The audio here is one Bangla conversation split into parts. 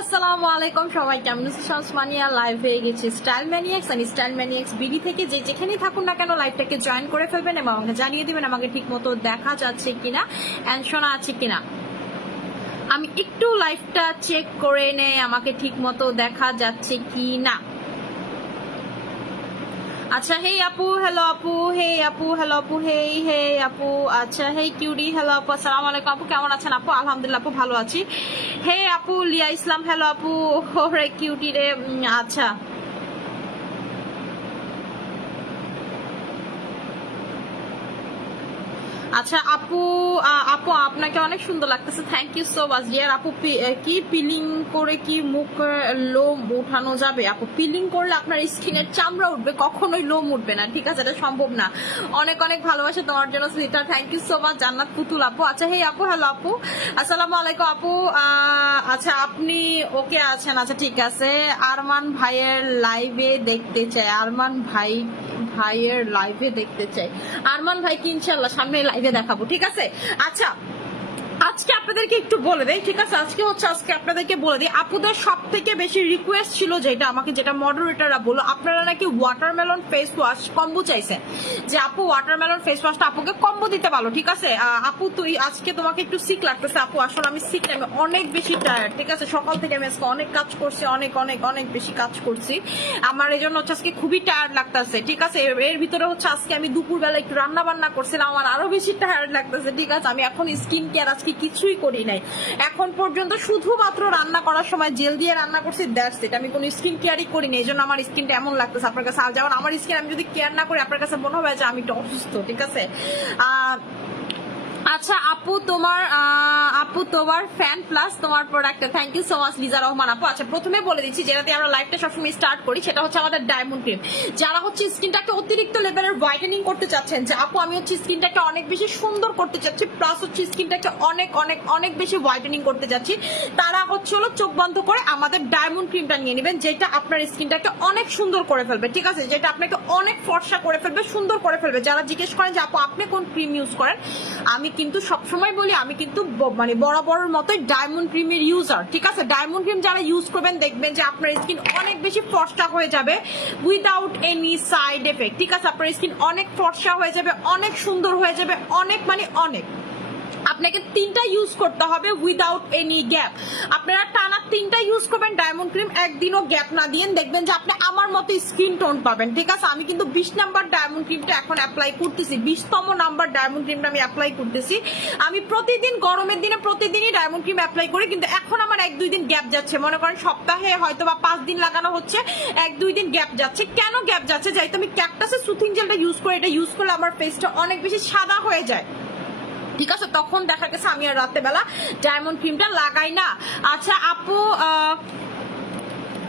আসসালামু আলাইকুম সবাইকে। আমি শামসমানিয়া লাইভ হয়ে গেছি স্টাইল ম্যানিয়াক্স আর স্টাইল ম্যানিয়াক্স বিডি থেকে। যেখানেই থাকুন না কেন লাইভটাকে জয়েন করে ফেলবেন এবং আমাকে জানিয়ে দিবেন আমাকে ঠিক মতো দেখা যাচ্ছে কিনা এন্ড শোনা আছে কিনা। আমি একটু লাইভটা চেক করে নেই আমাকে ঠিক মতো দেখা যাচ্ছে কিনা। আচ্ছা, হে আপু, হ্যালো আপু, হে আপু, হ্যালো আপু, হে আপু, আচ্ছা, হে কিউডি, হ্যালো আপু, আসসালামু আলাইকুম আপু, কেমন আছেন আপু? আলহামদুলিল্লাহ আপু, ভালো আছি। হে আপু, লিয়া ইসলাম, হ্যালো আপু, রে কিউডি রে। আচ্ছা আচ্ছা আপু, আপু আপনাকে অনেক সুন্দর লাগতেছে, thank you so much dear আপু। কি পিলিং করে কি মুখ লোম উঠানো যাবে আপু? পিলিং করলে আপনার স্কিনের চামড়া উঠবে, কখনোই লোম উঠবে না, ঠিক আছে? এটা সম্ভব না। অনেক অনেক ভালোবাসা তোমার জন্য sweater, thank you so much Jannat Putul আপু। আচ্ছা, হে আপু, হ্যালো আপু, আসসালামু আলাইকুম আপু। আচ্ছা, আপনি ওকে আছেন? আচ্ছা ঠিক আছে। আরমান ভাইয়ের লাইভে দেখতে চাই, আরমান ভাইয়ের লাইভে দেখতে চাই। আরমান ভাইকে ইনশাআল্লাহ সামনে লাইভে দেখাবো, ঠিক আছে? আচ্ছা, আজকে আপনাদেরকে একটু বলে দেই, ঠিক আছে? আজকে আপনাদেরকে বলে দিই, আপুদের সব থেকে বেশি রিকোয়েস্ট ছিল যেটা আমাকে, যেটা মডারেটররা বললো, আপনারা নাকি ওয়াটারমেলন ফেস ওয়াশ কম্বো চাইছেন, যে আপু ওয়াটারমেলন ফেস ওয়াশটা আপুকে কম্বো দিতে পারো, ঠিক আছে? আপু তুই আজকে তোমাকে একটু সিক লাগতেছে আপু। আসলে আমি সিক, আমি অনেক বেশি টায়ার্ড, ঠিক আছে? সকাল থেকে আমি আজকে অনেক কাজ করছি, অনেক বেশি কাজ করছি। আমার এই জন্য হচ্ছে আজকে খুবই টায়ার্ড লাগতেছে, ঠিক আছে? এর ভিতরে হচ্ছে আজকে আমি দুপুরবেলা একটু রান্না বান্না করছিলাম, আমার আরো বেশি টায়ার্ড লাগতেছে, ঠিক আছে? আমি এখন স্কিন কেয়ার আজকে কিছুই করি নাই এখন পর্যন্ত, শুধুমাত্র রান্না করার সময় জেল দিয়ে রান্না করছি, দ্যাটস ইট। আমি কোনো স্কিন কেয়ারই করি না, এই জন্য আমার স্কিনটা এমন লাগতেছে আপনার কাছে। আর যেমন আমার স্কিন আমি যদি কেয়ার না করি আপনার কাছে মনে হবে যে আমি একটু অসুস্থ, ঠিক আছে? আচ্ছা আপু, তোমার ফ্যান প্লাস তোমার product, thank you so much Liza Rahman আপু। আচ্ছা, প্রথমে বলে দিচ্ছি যেটাতে আমরা লাইভটা সবসময় স্টার্ট করি, সেটা হচ্ছে আমাদের ডায়মন্ড ক্রিম। যারা হচ্ছে স্কিনটাকে অতিরিক্ত লেভেলের হোয়াইটেনিং করতে চাচ্ছেন, যে আপু আমি হচ্ছে স্কিনটাকে অনেক বেশি সুন্দর করতে চাচ্ছি, প্লাস হচ্ছে স্কিনটাকে অনেক বেশি হোয়াইটেনিং করতে চাচ্ছি, তারা হচ্ছে হলো চোখ বন্ধ করে আমাদের ডায়মন্ড ক্রিমটা নিয়ে নেবেন, যেটা আপনার স্কিনটাকে অনেক সুন্দর করে ফেলবে, ঠিক আছে? যেটা আপনাকে অনেক ফর্সা করে ফেলবে, সুন্দর করে ফেলবে। যারা জিজ্ঞেস করেন যে আপু আপনি কোন ক্রিম ইউজ করেন, আমি কিন্তু সবসময় বলি আমি কিন্তু মানে বরাবরের মতোই ডায়মন্ড ক্রিমের ইউজার, ঠিক আছে? ডায়মন্ড ক্রিম যারা ইউজ করবেন দেখবেন যে আপনার স্কিন অনেক বেশি ফর্সা হয়ে যাবে উইদাউট এনি সাইড এফেক্ট, ঠিক আছে? আপনার স্কিন অনেক ফর্সা হয়ে যাবে, অনেক সুন্দর হয়ে যাবে, অনেক মানে অনেক। আপনাকে 3টা ইউজ করতে হবে উইদাউট এনি গ্যাপ। আপনারা টানা 3টা ইউজ করবেন ডায়মন্ড ক্রিম, একদিনও গ্যাপ না দিয়ে, দেখবেন যে আপনি আমার মতো স্কিন টোন পাবেন, ঠিক আছে? আমি কিন্তু 20 নাম্বার ডায়মন্ড ক্রিমটা এখন অ্যাপ্লাই করতেছি, 20তম নাম্বার ডায়মন্ড ক্রিমটা আমি অ্যাপ্লাই করতেছি। আমি প্রতিদিন গরমের দিনে প্রতিদিনই ডায়মন্ড ক্রিম অ্যাপ্লাই করি, কিন্তু এখন আমার 1-2 দিন গ্যাপ যাচ্ছে। মনে করেন সপ্তাহে হয়তো বা 5 দিন লাগানো হচ্ছে, 1-2 দিন গ্যাপ যাচ্ছে। কেন গ্যাপ যাচ্ছে? যেহেতু আমি ক্যাকটাসের সুথিং জেলটা ইউজ করি, এটা ইউজ করলে আমার ফেসটা অনেক বেশি সাদা হয়ে যায়, ঠিক আছে? তখন দেখা গেছে আমি আর রাতে বেলা ডায়মন্ড ক্রিমটা লাগাই না। আচ্ছা আপু,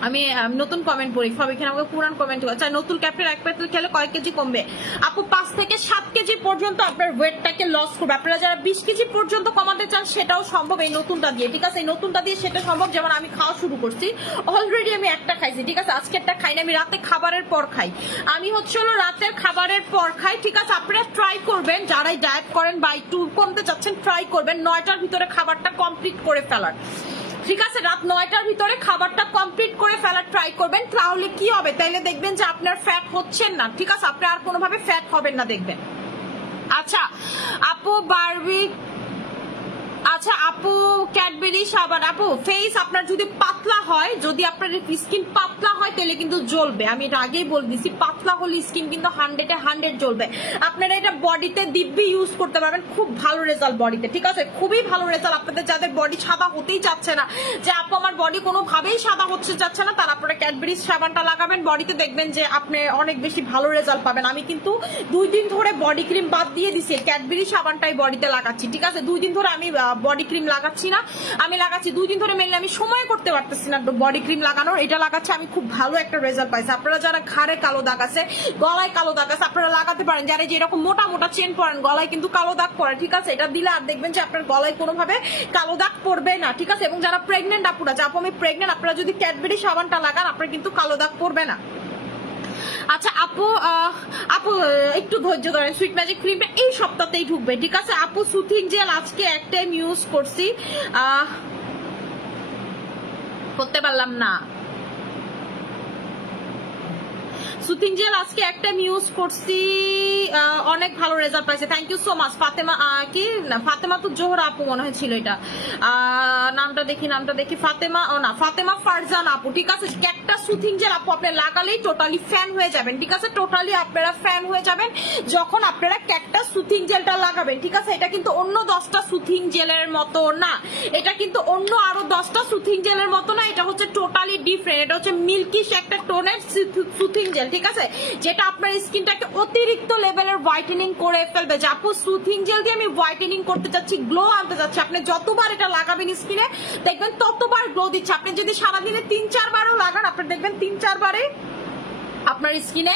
আমি নতুন কমেন্ট পড়ি, সব এখানে আমাকে পুরান কমেন্ট। আচ্ছা, নতুন ক্যাপ্টেন 1 প্যাকেট খেলে কয় কেজি কমবে আপু? 5 থেকে 7 কেজি পর্যন্ত আপনার ওয়েটটাকে লস করবে। আপনারা যারা 20 কেজি পর্যন্ত কমাতে চান সেটাও সম্ভব এই নতুনটা দিয়ে, ঠিক আছে? এই নতুনটা দিয়ে সেটা সম্ভব। যেমন আমি খাওয়া শুরু করছি, অলরেডি আমি একটা খাইছি, ঠিক আছে? আজকে একটা খাই না, আমি রাতে খাবারের পর খাই। আমি হচ্ছে হলো রাতের খাবারের পর খাই, ঠিক আছে? আপনারা ট্রাই করবেন, যারাই ডায়েট করেন বা একটু কমতে চাচ্ছেন, ট্রাই করবেন 9টার ভিতরে খাবারটা কমপ্লিট করে ফেলার, ঠিক আছে? রাত 9টার ভিতরে খাবারটা কমপ্লিট করে ফেলার ট্রাই করবেন। তাহলে কি হবে? তাইলে দেখবেন যে আপনার ফ্যাট হচ্ছেন না, ঠিক আছে? আপনি আর কোনোভাবে ফ্যাট হবেন না, দেখবেন। আচ্ছা আপু, বারবি, আচ্ছা আপু ক্যাডবেরি সাবান, আপু ফেস আপনার যদি পাতলা হয়, যদি আপনার স্কিন পাতলা হয় তাহলে কিন্তু জ্বলবে। আমি এটা আগেই বলে দিচ্ছি, পাতলা হলে স্কিন কিন্তু 100-এ 100 জ্বলবে। আপনারা এটা বডিতে দিব্যি ইউজ করতে পারবেন, খুব ভালো রেজাল্ট বডিতে, ঠিক আছে? খুবই ভালো রেজাল্ট। আপনাদের যাদের বডি সাদা হতেই চাচ্ছে না, যে আপু আমার বডি কোনোভাবেই সাদা হচ্ছে যাচ্ছে না, তারা আপনারা ক্যাডবেরি সাবানটা লাগাবেন বডিতে, দেখবেন যে আপনি অনেক বেশি ভালো রেজাল্ট পাবেন। আমি কিন্তু 2 দিন ধরে বডি ক্রিম বাদ দিয়ে দিছি, ক্যাডবেরি সাবানটাই বডিতে লাগাচ্ছি, ঠিক আছে? 2 দিন ধরে আমি বডি ক্রিম লাগাচ্ছি না, আমি লাগাচ্ছি 2 দিন ধরে। মেনলি আমি সময় করতে পারতেছি না বডি ক্রিম লাগানোর, এটা লাগাচ্ছে, আমি খুব ভালো একটা রেজাল্ট পাইছি। আপনারা যারা ঘাড়ে কালো দাগ আছে, গলায় কালো দাগ আছে, আপনারা লাগাতে পারেন। যারা যে এরকম মোটা মোটা চেন পরেন, গলায় কিন্তু কালো দাগ পড়ে, ঠিক আছে? এটা দিলে আর দেখবেন যে আপনার গলায় কোনোভাবে কালো দাগ পড়বে না, ঠিক আছে? এবং যারা প্রেগনেন্ট আপুরা, যে আপু আমি প্রেগনেন্ট, আপনারা যদি ক্যাডবেরি সাবানটা লাগান আপনার কিন্তু কালো দাগ পড়বে না। আচ্ছা আপু, আপু একটু ধৈর্য ধরেন, সুইট ম্যাজিক ক্রিমটা এই সপ্তাহতেই ঢুকবে, ঠিক আছে? আপু সুথিং জেল আজকে এক টাইম ইউজ করছি, করতে পারলাম না। সুথিং জেল আজকে একটা ইউজ করছি, অনেক ভালো রেজাল্ট পাইছে, thank you so much. Fatema কি ফাতেমা তো জোহরা আপু মনে হয় ছিল এটা, নামটা দেখি ফাতেমা, ও না ফাতেমা ফারজান আপু, ঠিক আছে। একটা সুথিং জেল আপু আপনি লাগালেই টোটালি ফ্যান হয়ে যাবেন, ঠিক আছে, টোটালি আপনারা ফ্যান হয়ে যাবেন যখন আপনারা একটা সুথিং জেলটা লাগাবেন, ঠিক আছে। এটা কিন্তু অন্য 10টা সুথিং জেলের মতো না, এটা কিন্তু অন্য আরো 10টা সুথিং জেলের মতো না, এটা হচ্ছে টোটালি ডিফারেন্ট। এটা হচ্ছে মিল্কিশ একটা টোনের সুথিং জেল, ঠিক আছে, যেটা আপনার স্কিনটাকে অতিরিক্ত লেভেলের হোয়াইটেনিং করে ফেলবে। যে আপু সুথিং জেল দিয়ে আমি হোয়াইটেনিং করতে চাচ্ছি, গ্লো আনতে চাচ্ছি, আপনি যতবার এটা লাগাবেন স্কিনে দেখবেন ততবার গ্লো দিচ্ছে। আপনি যদি সারাদিনে 3-4 বারও লাগান, আপনি দেখবেন 3-4 বারে আপনার স্কিনে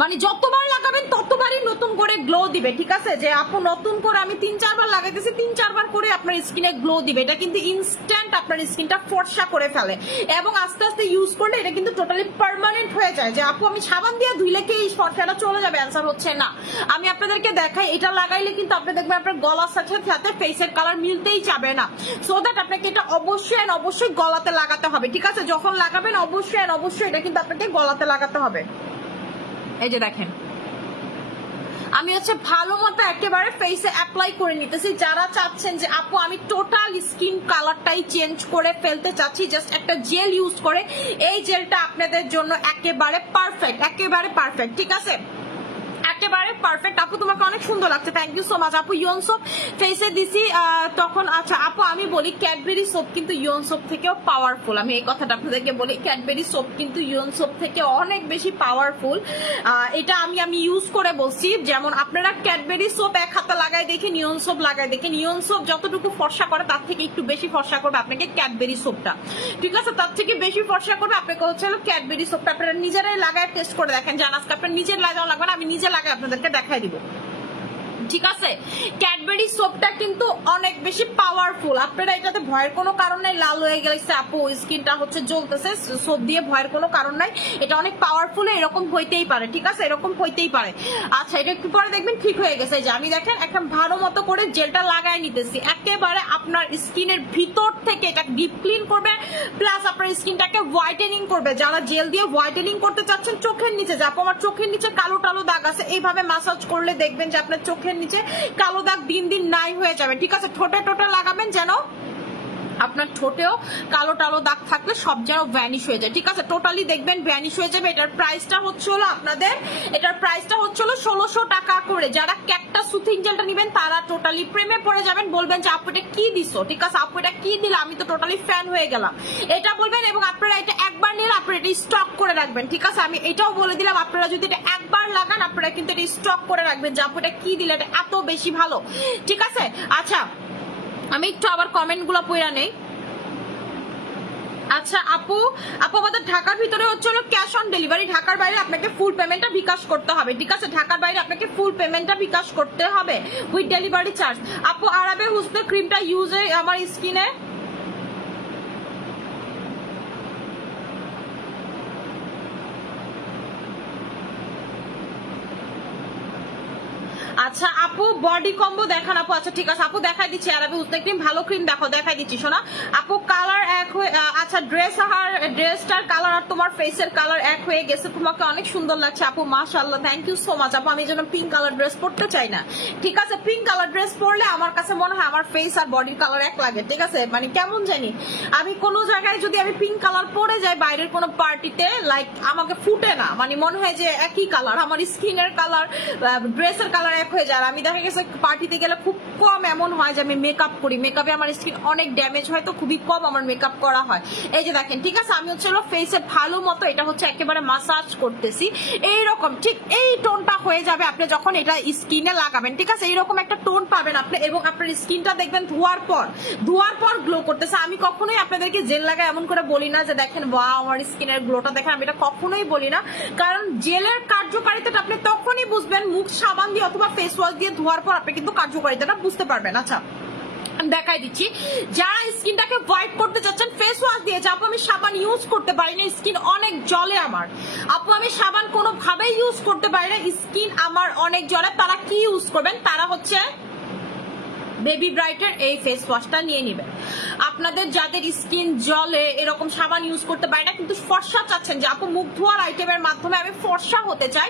মানে যতবার লাগাবেন ততবারই নতুন করে গ্লো দিবে, ঠিক আছে। যে আপু নতুন করে আমি 3-4 বার লাগাইতেছি, 3-4 বার করে আপনার স্কিনে গ্লো দিবে। এটা কিন্তু ইনস্ট্যান্ট আপনার স্কিনটা ফর্সা করে ফেলে এবং আস্তে আস্তে ইউজ করলে এটা কিন্তু টোটালি পার্মানেন্ট হয়ে যায়। যে আপু আমি সাবান দিয়ে ধুইলে কি এই ফর্সাটা চলে যাবে, অ্যান্সার হচ্ছে না। আমি আপনাদেরকে দেখাই, এটা লাগাইলে কিন্তু আপনি দেখবেন আপনার গলার সাথে সাথে ফেসের কালার মিলতেই যাবে না। সো দ্যাট আপনাকে এটা অবশ্যই গলাতে লাগাতে হবে, ঠিক আছে। যখন লাগাবেন অবশ্যই এটা কিন্তু আপনাকে গলাতে লাগাতে হবে। এই যে দেখেন আমি হচ্ছে ভালো মতো একেবারে ফেসে অ্যাপ্লাই করে নিতেছি। যারা চাচ্ছেন যে আপু আমি টোটাল স্কিন কালারটাই চেঞ্জ করে ফেলতে চাচ্ছি জাস্ট একটা জেল ইউজ করে, এই জেলটা আপনাদের জন্য একেবারে পারফেক্ট, ঠিক আছে, একেবারে পারফেক্ট। আপু তোমাকে অনেক সুন্দর লাগছে, থ্যাংক ইউ সো মাচ আপু। ইয়ন সোপ ফেসে দিছি তখন, আচ্ছা আপু আমি বলি ক্যাডবেরি সোপ কিন্তু ইয়ন সোপ থেকেও পাওয়ারফুল। আমি এই কথাটা আপনাদেরকে বলি, ক্যাডবেরি সোপ কিন্তু ইয়ন সোপ থেকে অনেক বেশি পাওয়ারফুল। এটা আমি ইউজ করে বলছি। যেমন আপনারা ক্যাডবেরি সোপ এক হাতে লাগাই দেখেন, ইয়ন সোপ লাগাই দেখেন, ইয়ন সোপ যতটুকু ফর্সা করে তার থেকে একটু বেশি ফর্সা করবে আপনাকে ক্যাডবেরি সোপটা, ঠিক আছে, তার থেকে বেশি ফর্সা করবে আপনাকে হচ্ছে ক্যাডবেরি সোপটা। আপনারা নিজেরাই লাগায় টেস্ট করে দেখেন, জান আজকে আপনার নিজের লাগানো লাগবে না, আমি নিজে লাগাই আপনাদেরকে দেখাই দিব, ঠিক আছে। ক্যাডবেরি সোপটা কিন্তু অনেক বেশি পাওয়ারফুল, আপনারা এটাতে ভয়ের কোনো কারণ নাই। লাল হয়ে গেছে আপু স্কিনটা হচ্ছে জ্বলতেছে, সোপ দিয়ে ভয়ের কোনো কারণ নাই, এটা অনেক পাওয়ারফুল, এরকম হইতেই পারে, ঠিক আছে, এরকম হইতেই পারে। আচ্ছা এটা একটু পরে দেখবেন ঠিক হয়ে গেছে। যে আমি দেখেন একটা ভালো মতো করে জেলটা লাগাই নিতেছি, একেবারে আপনার স্কিনের ভিতর থেকে এটা ডিপ ক্লিন করবে, প্লাস আপনার স্কিনটাকে হোয়াইটেনিং করবে। যারা জেল দিয়ে হোয়াইটেনিং করতে চাচ্ছেন চোখের নিচে, যে আপু আমার চোখের নিচে কালো টালো দাগ আছে, এইভাবে ম্যাসাজ করলে দেখবেন যে আপনার চোখের নিচে কালো দাগ দিন দিন নাই হয়ে যাবে, ঠিক আছে। ঠোঁটে লাগাবেন যেন আপনার ঠোঁটেও কালো টালো দাগ থাকলে সব যেন ভ্যানিশ হয়ে যায়, ঠিক আছে, টোটালি দেখবেন ভ্যানিশ হয়ে যাবে। এটার প্রাইসটা হচ্ছে আপনাদের 1600 টাকা করে। যারা ক্যাকটাস সুথিং জেলটা নেবেন তারা টোটালি প্রেমে পড়ে যাবেন, বলবেন যে আপু এটা কি দিছো, ঠিক আছে, আপু এটা কি দিলে, আমি তো টোটালি ফ্যান হয়ে গেলাম, এটা বলবেন। এবং আপনারা এটা একবার নিলে আপনারা এটা স্টক করে রাখবেন, ঠিক আছে। আমি এটাও বলে দিলাম আপনারা যদি এটা একবার লাগান আপনারা কিন্তু এটা স্টক করে রাখবেন, যে আপু এটা কি দিলে, এটা এত বেশি ভালো, ঠিক আছে। আচ্ছা আমি একটু আবার কমেন্ট গুলো পড়া নেই। আচ্ছা আপু আমাদের ঢাকার ভিতরে হচ্ছে ক্যাশ অন ডেলিভারি, ঢাকার বাইরে আপনাকে ফুল পেমেন্টটা বিকাশ করতে হবে, ঠিক আছে, ঢাকার বাইরে আপনাকে ফুল পেমেন্টটা বিকাশ করতে হবে উইথ ডেলিভারি চার্জ। আপু আরাবে হুসনে ক্রিমটা ইউজে আমার স্কিনে আচ্ছা আপু বডি কম্বো দেখান আপু, আচ্ছা ঠিক আছে আপু দেখাই দিচ্ছি। আরাবে হুসনে ক্রিম ভালো ক্রিম দেখো, দেখাই দিচ্ছি শোনা আপু। কালার এক হয়ে, আচ্ছা ড্রেসটার কালার আর তোমার ফেসের কালার এক হয়ে গেছে, তোমাকে অনেক সুন্দর লাগছে আপু, মাশাআল্লাহ, থ্যাংক ইউ সো মাচ আপু। আমি যেন পিঙ্ক কালার ড্রেস পরতে চাই না, ঠিক আছে, পিঙ্ক কালার ড্রেস পরলে আমার কাছে মনে হয় আমার ফেস আর বডির কালার এক লাগে, ঠিক আছে, মানে কেমন জানি আমি কোনো জায়গায় যদি আমি পিঙ্ক কালার পরে যাই বাইরের কোনো পার্টিতে, লাইক আমাকে ফুটে না, মানে মনে হয় যে একই কালার, আমার স্কিনের কালার ড্রেসের কালার এক হয়ে যায়। আমি দেখা গেছে পার্টিতে গেলে খুব কম এমন হয় যে আমি মেকআপ করি, মেকআপে আমার স্কিন অনেক ড্যামেজ হয়, তো খুবই কম আমার মেকআপ করা হয়। এই যে দেখেন, ঠিক আছে, আমি হচ্ছে ফেসে ভালো মতো এটা হচ্ছে একেবারে মাসাজ করতেছি, এইরকম ঠিক এই টোনটা হয়ে যাবে আপনি যখন এটা স্কিনে লাগাবেন, ঠিক আছে, এইরকম একটা টোন পাবেন আপনি। এবং আপনার স্কিনটা দেখবেন ধোয়ার পর গ্লো করতেছে। আমি কখনোই আপনাদেরকে জেল লাগায় এমন করে বলি না যে দেখেন ওয়াও আমার স্কিনের গ্লোটা দেখেন, আমি এটা কখনোই বলি না, কারণ জেলের কার্যকারিতাটা আপনি তখনই বুঝবেন মুখ সাবান দিয়ে অথবা ফেস ওয়াশ দিয়ে ধোয়ার পর আপনি কিন্তু কার্যকারিতাটা বুঝতে পারবেন। আচ্ছা দেখাই দিচ্ছি, যারা স্কিনটাকে হোয়াইট করতে চাচ্ছেন ফেস ওয়াশ দিয়ে, আপু আমি সাবান ইউজ করতে পারি না, স্কিন অনেক জ্বলে আমার, আপু আমি সাবান কোনোভাবেই ইউজ করতে পারি না, স্কিন আমার অনেক জ্বলে, তারা কি ইউজ করবেন, তারা হচ্ছে বেবি ব্রাইটের এই ফেস ওয়াশটা নিয়ে নেবেন। আপনাদের যাদের স্কিন জলে এরকম সাবান ইউজ করতে পারে না, কিন্তু ফর্সা চাচ্ছেন যে আপু মুখ ধোয়ার আইটেমের মাধ্যমে আমি ফর্সা হতে চাই,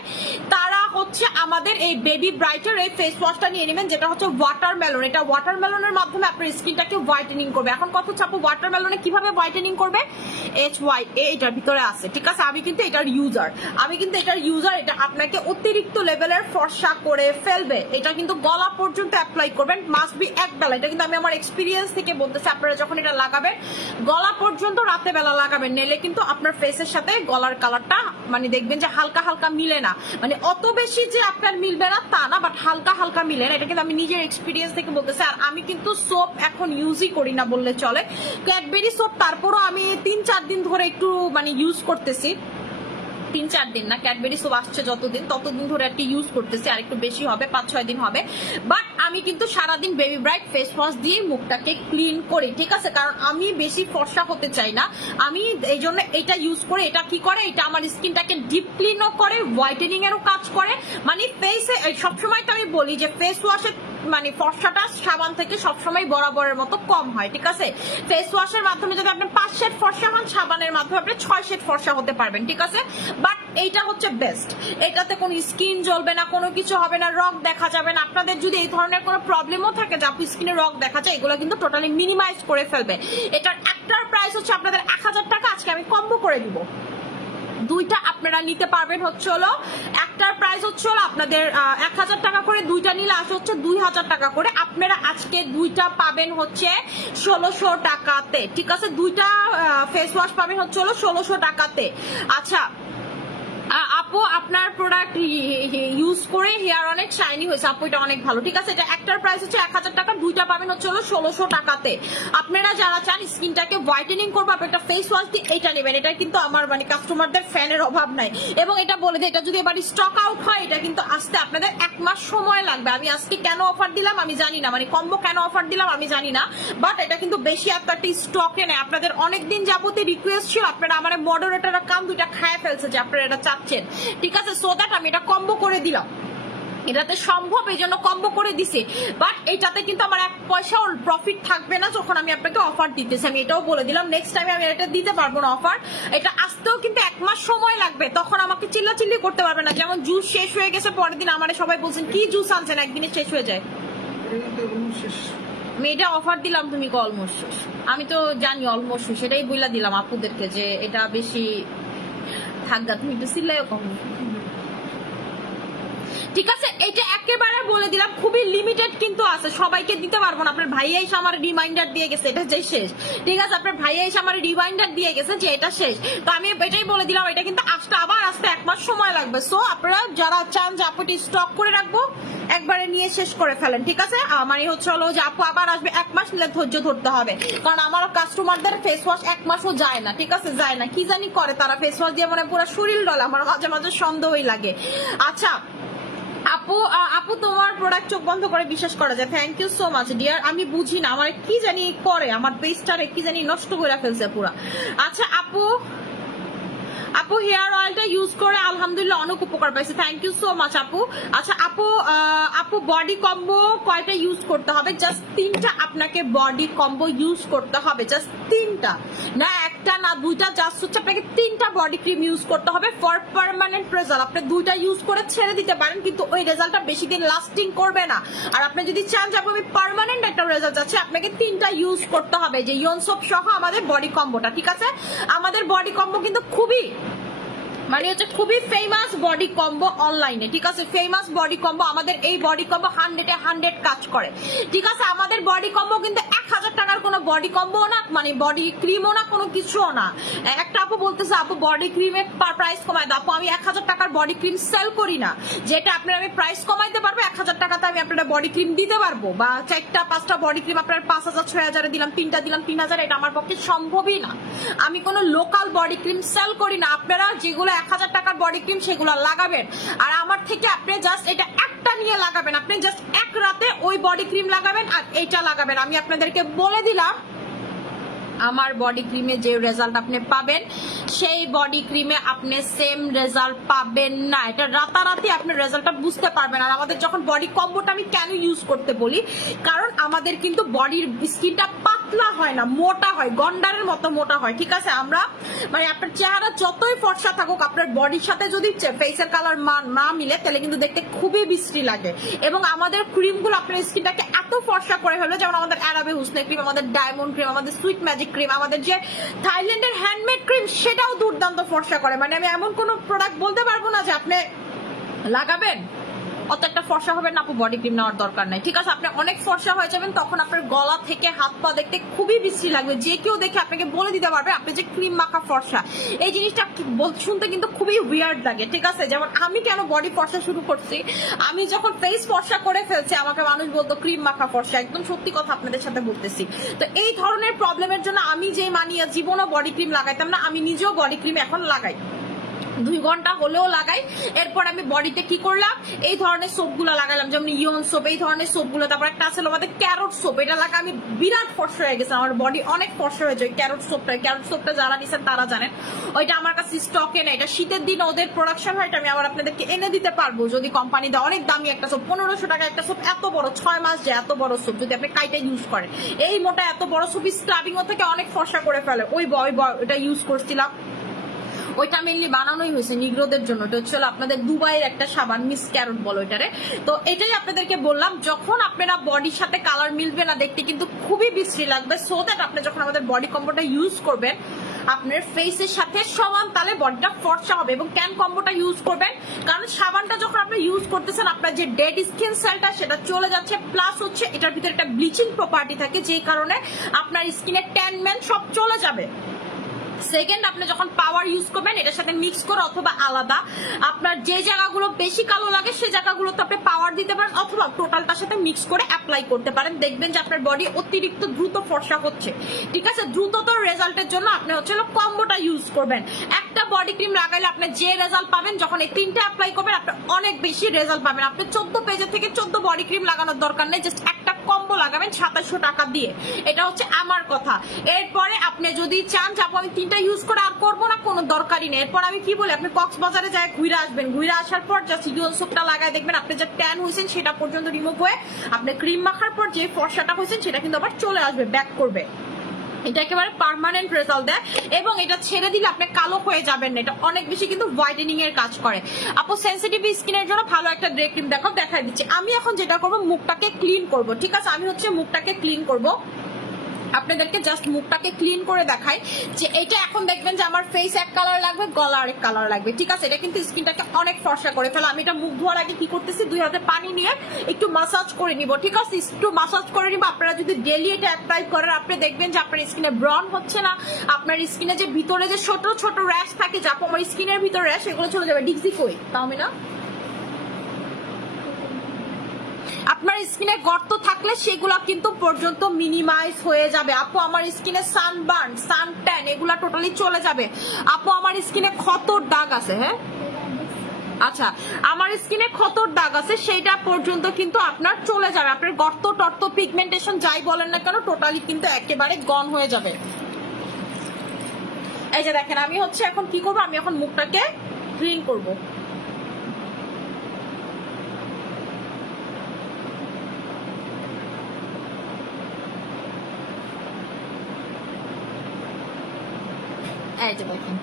তারা হচ্ছে আমাদের এই বেবি ব্রাইটের এই ফেস ওয়াশটা নিয়ে নেবেন, যেটা হচ্ছে ওয়াটারমেলন। এটা ওয়াটারমেলনের মাধ্যমে আপনার স্কিনটাকে হোয়াইটেনিং করবে। এখন কথা হচ্ছে আপু ওয়াটারমেলনে কিভাবে হোয়াইটেনিং করবে, HYA এটার ভিতরে আছে, ঠিক আছে। আমি কিন্তু এটার ইউজার, এটা আপনাকে অতিরিক্ত লেভেলের ফর্সা করে ফেলবে। এটা কিন্তু গলা পর্যন্ত অ্যাপ্লাই করবেন, মাস্ট বি এক বেলা। এটা কিন্তু আমি আমার এক্সপিরিয়েন্স থেকে বলতেছি, আপনারা যখন এটা লাগাবেন গলা পর্যন্ত রাতে বেলা লাগাবেন, নেলে কিন্তু আপনার ফেসের সাথে গলার কালারটা মানে দেখবেন যে হালকা হালকা মিলে না, মানে অত বেশি যে আপনার মিলবে না তা না, বাট হালকা হালকা মিলে না। এটা কিন্তু আমি নিজের এক্সপিরিয়েন্স থেকে বলতেছি। আর আমি কিন্তু সোপ এখন ইউজই করি না বললে চলে, ক্যাডবেরি সোপ তারপরও আমি 3-4 দিন ধরে একটু মানে ইউজ করতেছি। 3-4 দিন না, ক্যাডবেরি সোপ আসছে যতদিন ততদিন ধরে একটু ইউজ করতেছি, আর একটু বেশি হবে 5-6 দিন হবে। বাট আমি কিন্তু সারাদিন বেবি ব্রাইট ফেস ওয়াশ দিয়ে মুখটাকে ক্লিন করি, ঠিক আছে, কারণ আমি বেশি ফর্সা হতে চাই না। আমি এই জন্য এটা ইউজ করি। এটা কি করে, এটা আমার স্কিনটাকে ডিপ ক্লিনও করে, হোয়াইটেনিং এরও কাজ করে। মানে ফেসে সবসময় তো আমি বলি যে ফেস ওয়াশে মানে ফর্সাটা সাবান থেকে সবসময় বরাবরের মতো কম হয়, ঠিক আছে। ফেস ওয়াশের মাধ্যমে যদি আপনি 5 শেড ফর্সা হন, সাবানের মাধ্যমে আপনি 6 শেড ফর্সা হতে পারবেন, ঠিক আছে। বাট এইটা হচ্ছে বেস্ট, এটাতে কোনো স্কিন জ্বলবে না, কোনো কিছু হবে না, রগ দেখা যাবে না। আপনাদের যদি এই ধরনের কোনো প্রবলেমও থাকে যে আপনি স্কিনে রগ দেখা যায়, এগুলো কিন্তু টোটালি মিনিমাইজ করে ফেলবে। এটার একটার প্রাইস হচ্ছে আপনাদের 1000 টাকা, আজকে আমি কম্বো করে দিব। দুইটা আপনারা নিতে পারবেন হচ্ছে হলো, একটার প্রাইস হচ্ছে হলো আপনাদের 1000 টাকা করে, দুইটা নিলে আসে হচ্ছে 2000 টাকা করে। আপনারা আজকে দুইটা পাবেন হচ্ছে 1600 টাকাতে, ঠিক আছে। দুইটা ফেস ওয়াশ পাবেন হচ্ছে হলো 1600 টাকাতে। আচ্ছা আপু আপনার প্রোডাক্ট ইউজ করে হেয়ার অনেক শাইনি হয়েছে আপু, এটা অনেক ভালো, ঠিক আছে। এটা একটার প্রাইস হচ্ছে 1000 টাকা, দুইটা পাবেন হচ্ছে হলো 1600 টাকাতে। আপনারা যারা চান স্কিনটাকে হোয়াইটেনিং করবো, আপনি একটা ফেস ওয়াশ দিয়ে এটা নেবেন। এটা কিন্তু আমার মানে কাস্টমারদের ফ্যানের অভাব নাই, এবং এটা বলে দেয় এটা যদি এবার স্টক আউট হয়, এটা কিন্তু আসতে আপনাদের 1 মাস সময় লাগবে। আমি আজকে কেন অফার দিলাম আমি জানি না, মানে কম্বো কেন অফার দিলাম আমি জানি না, বাট এটা কিন্তু বেশি একটা স্টকে নেই। আপনাদের অনেকদিন যাবতীয় রিকোয়েস্ট ছিল, আপনারা আমার মডারেটররা কাম দুইটা খায় ফেলছে যে আপনারা এটা চাচ্ছেন, ঠিক আছে। সো দ্যাট আমি এটা কম্বো করে দিলাম, এটাতে সম্ভব এই জন্য কম্বো করে দিছি। বাট এটাতে কিন্তু আমার 1 পয়সাও প্রফিট থাকবে না যখন আমি আপনাকে অফার দিতেছি, আমি এটাও বলে দিলাম। নেক্সট টাইমে আমি এটা দিতে পারবো না অফার, এটা আসতেও কিন্তু 1 মাস সময় লাগবে, তখন আমাকে চিল্লাচিল্লি করতে পারবে না। যেমন জুস শেষ হয়ে গেছে, পরের দিন আমার সবাই বলছেন কি জুস আনছেন, একদিনে শেষ হয়ে যায়। আমি এটা অফার দিলাম, তুমি অলমোস্ট শেষ, আমি তো জানি অলমোস্ট শেষ, সেটাই বইলা দিলাম আপুদেরকে যে এটা বেশি থাকগা, তুমি একটু চিল্লাইও কম, ঠিক আছে। এটা একেবারে বলে দিলাম, খুবই লিমিটেড কিন্তু আছে, সবাইকে দিতে পারবো না। আপনার ভাইয়া এসে আমার রিমাইন্ডার দিয়ে গেছে এটা যে শেষ, ঠিক আছে। আপনার ভাইয়া এসে আমার রিমাইন্ডার দিয়ে গেছে যে এটা শেষ, তো আমি এটাই বলে দিলাম এটা কিন্তু আবার আসতে 1 মাস সময় লাগবে। সো আপনারা যারা চান যে আপু স্টক করে রাখবো, একবারে নিয়ে শেষ করে ফেলেন, ঠিক আছে। মানে হচ্ছে হলো যে আপু আবার আসবে 1 মাস নিলে ধৈর্য ধরতে হবে, কারণ আমার কাস্টমারদের ফেস ওয়াশ 1 মাসও যায় না, ঠিক আছে, যায় না। কি জানি করে তারা ফেস ওয়াশ দিয়ে, মানে পুরো শরীর ডলে, আমার মাঝে মাঝে সন্দেহই লাগে। আচ্ছা আপু তোমার প্রোডাক্ট চোখ বন্ধ করে বিশ্বাস করা যায়, thank you so much dear. আমি বুঝি না আমার কি জানি করে, আমার পেজটারে কি জানি নষ্ট করে ফেলছে পুরা। আচ্ছা আপু হেয়ার অয়েলটা ইউজ করে আলহামদুলিল্লাহ অনেক উপকার পাইছে, থ্যাংক ইউ সো মাচ আপু। আচ্ছা আপু বডি কম্বো কয়টা ইউজ করতে হবে? জাস্ট 3টা আপনাকে বডি কম্বো ইউজ করতে হবে, জাস্ট 3টা, না একটা না দুইটা, জাস্ট হচ্ছে আপনাকে 3টা বডি ক্রিম ইউজ করতে হবে ফর পার্মানেন্ট রেজাল্ট। আপনি 2টা ইউজ করে ছেড়ে দিতে পারেন, কিন্তু ওই রেজাল্টটা বেশি দিন লাস্টিং করবে না। আর আপনি যদি চান যে আমি পার্মানেন্ট একটা রেজাল্ট আছে, আপনাকে 3টা ইউজ করতে হবে, যে ইয়নসপ সহ আমাদের বডি কম্বোটা, ঠিক আছে। আমাদের বডি কম্বো কিন্তু খুবই মানে হচ্ছে খুবই ফেমাস বডি কম্বো অনলাইনে, ঠিক আছে। ফেমাস বডি কম্বো, আমাদের এই বডি কম্বো 100-এ 100 কাজ করে, ঠিক আছে। আমাদের বডি কম্বো কিন্তু 1000 টাকার কোনো বডি কম্বো না, মানে বডি ক্রিমও না, কোনো কিছুও না। একটা আপু বলতেছে আপু বডি ক্রিমের প্রাইস কমায় দাও, আপু আমি 1000 টাকার বডি ক্রিম সেল করি না, যেটা আপনার আমি প্রাইস কমাইতে পারবো 1000 টাকাতে আমি আপনার বডি ক্রিম দিতে পারবো, বা 4টা-5টা বডি ক্রিম আপনার 5000-6000-এ দিলাম, 3টা দিলাম 3000, এটা আমার পক্ষে সম্ভবই না। আমি কোনো লোকাল বডি ক্রিম সেল করি না। আপনারা যেগুলো 1000 টাকার বডি ক্রিম সেগুলো লাগাবেন, আর আমার থেকে আপনি জাস্ট এটা একটা নিয়ে লাগাবেন, আপনি জাস্ট 1 রাতে ওই বডি ক্রিম লাগাবেন আর এইটা লাগাবেন। আমি আপনাদেরকে বলে দিলাম আমার বডি ক্রিমে যে রেজাল্ট আপনি পাবেন সেই বডি ক্রিমে আপনি সেম রেজাল্ট পাবেন না। এটা রাতারাতি আপনি রেজাল্টটা বুঝতে পারবেন। আর আমাদের যখন বডি কম্বোটা আমি কেন ইউজ করতে বলি, কারণ আমাদের কিন্তু বডির স্কিনটা পাতলা হয় না, মোটা হয়, গন্ডারের মতো মোটা হয়। ঠিক আছে, আমরা মানে আপনার চেহারা যতই ফর্সা থাকুক, আপনার বডির সাথে যদি ফেসের কালার না মিলে তাহলে কিন্তু দেখতে খুবই বিশ্রী লাগে। এবং আমাদের ক্রিমগুলো আপনার স্কিনটাকে এত ফর্সা করে ফেলবে, যেমন আমাদের অ্যারাবে হুসনে ক্রিম, আমাদের ডায়মন্ড ক্রিম, আমাদের সুইট ম্যাজিক ক্রিম, আমাদের যে থাইল্যান্ডের হ্যান্ডমেড ক্রিম সেটাও দুর্দান্ত ফর্সা করে। মানে আমি এমন কোন প্রোডাক্ট বলতে পারবো না যে আপনি লাগাবেন অত একটা ফর্সা হবে না, আপু বডি ক্রিম নেওয়ার দরকার নাই। ঠিক আছে, আপনি অনেক ফর্সা হয়ে যাবেন, তখন আপনার গলা থেকে হাত পা দেখতে খুবই বিশ্রী লাগবে। যে কেউ দেখে আপনাকে বলে দিতে পারবে আপনি যে ক্রিম মাখা ফর্সা। এই জিনিসটা শুনতে কিন্তু খুবই উইয়ার্ড লাগে। ঠিক আছে, যেমন আমি কেন বডি ফর্সা শুরু করছি, আমি যখন ফেস ফর্সা করে ফেলছি আমাকে মানুষ বলতো ক্রিম মাখা ফর্সা। একদম সত্যি কথা আপনাদের সাথে বলতেছি। তো এই ধরনের প্রবলেমের জন্য আমি যে মানিয়া জীবনও বডি ক্রিম লাগাইতাম না, আমি নিজেও বডি ক্রিম এখন লাগাই, 2 ঘন্টা হলেও লাগাই। এরপর আমি বডিতে কি করলাম, এই ধরনের সোপ গুলো লাগালাম, যেমন ইয়ন সোপ, এই ধরনের সোপ গুলো। তারপর একটা আছে আমাদের ক্যারট সোপ, এটা লাগা আমি বিরাট ফর্সা হয়ে গেছে, আমার বডি অনেক ফর্সা হয়ে যায় ক্যারট সোপটা যারা নিছেন তারা জানেন। ওইটা আমার কাছে স্টকে নেই, এটা শীতের দিন ওদের প্রোডাকশন হয়, এটা আমি আবার আপনাদেরকে এনে দিতে পারবো যদি কোম্পানি দেয়। অনেক দামি একটা সোপ, 1500 টাকা একটা সোপ, এত বড় 6 মাস যায় এত বড় সোপ, যদি আপনি কাইটা ইউজ করেন। এই মোটা এত বড় সোপ স্ক্রাবিং থেকে অনেক ফর্সা করে ফেলে। ওইটা ইউজ করছিলাম, ওইটা মেনলি বানানোই হয়েছে নিগ্রোদের জন্য। এটা হচ্ছে আপনাদের দুবাইয়ের একটা সাবান, মিস ক্যারট বলো এটারে। তো এটাই আপনাদেরকে বললাম, যখন আপনারা বডির সাথে কালার মিলবে না, দেখতে কিন্তু খুবই বিশ্রী লাগবে। সো দ্যাট আপনি যখন আমাদের বডি কম্বোটা ইউজ করবেন, আপনার ফেসের সাথে সমান তালে বডিটা ফর্সা হবে। এবং কেন কম্বোটা ইউজ করবেন, কারণ সাবানটা যখন আপনি ইউজ করতেছেন আপনার যে ডেড স্কিন সেলটা সেটা চলে যাচ্ছে, প্লাস হচ্ছে এটার ভিতরে একটা ব্লিচিং প্রপার্টি থাকে, যে কারণে আপনার স্কিনের ট্যান ম্যান সব চলে যাবে। সেকেন্ড, আপনি যখন পাওয়ার ইউজ করবেন এটার সাথে মিক্স করে অথবা আলাদা, আপনার যে জায়গাগুলো বেশি কালো লাগে সেই জায়গাগুলোতে আপনি পাওয়ার দিতে পারেন, অথবা টোটালটার সাথে মিক্স করে অ্যাপ্লাই করতে পারেন। দেখবেন যে আপনার বডি অতিরিক্ত দ্রুত ফর্সা হচ্ছে। ঠিক আছে, দ্রুততর রেজাল্টের জন্য আপনি হচ্ছে কম্বোটা ইউজ করবেন। একটা বডি ক্রিম লাগাইলে আপনি যে রেজাল্ট পাবেন, যখন এই 3টা অ্যাপ্লাই করবেন আপনি অনেক বেশি রেজাল্ট পাবেন। আপনি 14 পেজের থেকে 14 বডি ক্রিম লাগানোর দরকার নেই, জাস্ট একটা কম্বো লাগাবেন 2700 টাকা দিয়ে। এটা হচ্ছে আমার কথা। এরপরে আপনি যদি চান যে আমি 3টা ইউজ করে আর করবো না, কোনো দরকারই নেই। এরপর আমি কি বলি, আপনি কক্সবাজারে যায় ঘুরে আসবেন, ঘুরে আসার পর জাস্ট ইয়ন সোপটা লাগায় দেখবেন আপনি যে ট্যান হয়েছেন সেটা পর্যন্ত রিমুভ হয়ে আপনি ক্রিম মাখার পর যে ফর্সাটা হয়েছেন সেটা কিন্তু আবার চলে আসবে, ব্যাক করবে। এটা একেবারে পার্মানেন্ট রেজাল্ট দেয়। এবং এটা ছেড়ে দিলে আপনি কালো হয়ে যাবেন না, এটা অনেক বেশি কিন্তু হোয়াইটেনিং এর কাজ করে। আপু সেনসিটিভ স্কিনের জন্য ভালো একটা ডে ক্রিম দেখাই দিচ্ছি। আমি এখন যেটা করবো, মুখটাকে ক্লিন করব। ঠিক আছে, আমি হচ্ছে মুখটাকে ক্লিন করব, আপনাদেরকে জাস্ট মুখটাকে ক্লিন করে দেখাই যে এটা এখন দেখবেন যে আমার ফেস এক কালার লাগবে, গলা আরেক কালার লাগবে। ঠিক আছে, এটা কিন্তু স্কিনটাকে অনেক ফর্সা করে ফেলে। আমি এটা মুখ ধোয়ার আগে কি করতেছি, 2 হাতে পানি নিয়ে একটু মাসাজ করে নিব। ঠিক আছে, একটু মাসাজ করে নিব। আপনারা যদি ডেলি এটা অ্যাপ্লাই করেন, আপনি দেখবেন যে আপনার স্কিনে ব্রন হচ্ছে না, আপনার স্কিনে যে ভিতরে যে ছোট ছোট র্যাশ থাকে, যা আমার স্কিনের ভিতরে র্যাশ, এগুলো চলে যাবে। ডিক্সি কই তাও আমি না, আপনার স্কিনে গর্ত থাকলে সেগুলা কিন্তু পর্যন্ত মিনিমাইজ হয়ে যাবে। আপু আমার স্কিনে সানবার্ন, সানট্যান এগুলা টোটালি চলে যাবে। আপু আমার স্কিনে ক্ষতর দাগ আছে, হ্যাঁ আচ্ছা, আমার স্কিনে ক্ষতর দাগ আছে, সেইটা পর্যন্ত কিন্তু আপনার চলে যাবে। আপনার গর্ত টর্ত পিগমেন্টেশন যাই বলেন না কেন টোটালি কিন্তু একেবারে গন হয়ে যাবে। এই যে দেখেন, আমি হচ্ছে এখন কি করবো, আমি এখন মুখটাকে ক্লিন করবো। এই যে দেখেন,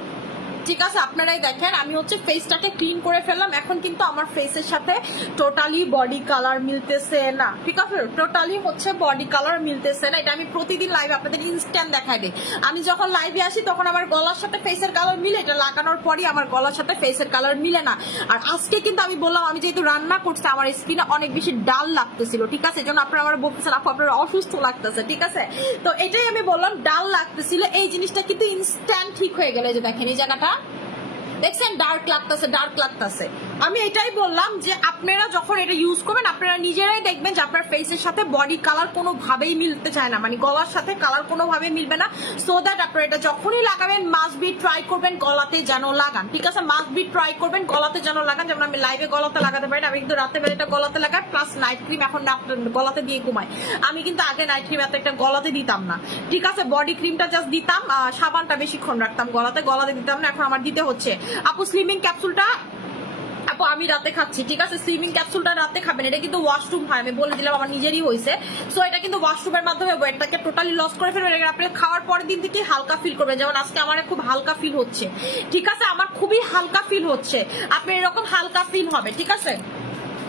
ঠিক আছে, আপনারাই দেখেন আমি হচ্ছে ফেসটাকে ক্লিন করে ফেললাম। এখন কিন্তু আমার ফেসের সাথে টোটালি বডি কালার মিলতেছে না। ঠিক আছে, টোটালি হচ্ছে বডি কালার মিলতেছে না। এটা আমি প্রতিদিন লাইভে আপনাদের ইনস্ট্যান্ট দেখাই দিই। আমি যখন লাইভে আসি তখন আমার গলার সাথে ফেসের কালার মিলে, এটা লাগানোর পরই আমার গলার সাথে ফেসের কালার মিলে না। আর আজকে কিন্তু আমি বললাম, আমি যেহেতু রান্না করছি আমার স্কিনে অনেক বেশি ডাল লাগতেছিল। ঠিক আছে, এই জন্য আপনারা আমার বলতেছেন আপু আপনার অসুস্থ লাগতেছে। ঠিক আছে, তো এটাই আমি বললাম, ডাল লাগতেছিল। এই জিনিসটা কিন্তু ইনস্ট্যান্ট ঠিক হয়ে গেল। এই যে দেখেন, এই জায়গাটা দেখছেন ডার্ক লাগতেছে। আমি এটাই বললাম যে আপনারা যখন এটা ইউজ করবেন আপনারা নিজেরাই দেখবেন যে আপনার ফেসের সাথে বডি কালার কোনোভাবেই মিলতে চায় না, মানে গলার সাথে কালার কোনোভাবেই মিলবে না। সো দ্যাট আপনারা এটা যখনই লাগাবেন মাস্ট বি ট্রাই করবেন গলাতে যেন লাগান, ঠিক আছে? মাস্ট বি ট্রাই করবেন গলাতে যেন লাগান। যেমন আমি লাইভে গলাতে লাগাতে পারি না, আমি কিন্তু রাতে বেলা এটা গলাতে লাগাই, প্লাস নাইট ক্রিম এখন গলাতে দিয়ে ঘুমাই। আমি কিন্তু আগে নাইট ক্রিম এত একটা গলাতে দিতাম না, ঠিক আছে? বডি ক্রিমটা জাস্ট দিতাম, সাবানটা বেশিক্ষণ রাখতাম গলাতে দিতাম না, এখন আমার দিতে হচ্ছে। আপু স্লিমিং ক্যাপসুলটা আপু আমি রাতে খাচ্ছি, ঠিক আছে? স্লিমিং ক্যাপসুলটা রাতে খাবেন, এটা কিন্তু ওয়াশরুম হয়, আমি বলে দিলাম আমার নিজেরই হয়েছে। সো এটা কিন্তু ওয়াশরুমের মাধ্যমে ওয়েটটাকে টোটালি লস করে ফেলবেন। আপনি খাওয়ার পরের দিন থেকে হালকা ফিল করবেন, যেমন আজকে আমার খুব হালকা ফিল হচ্ছে, ঠিক আছে? আমার খুবই হালকা ফিল হচ্ছে, আপনি এরকম হালকা ফিল হবে, ঠিক আছে?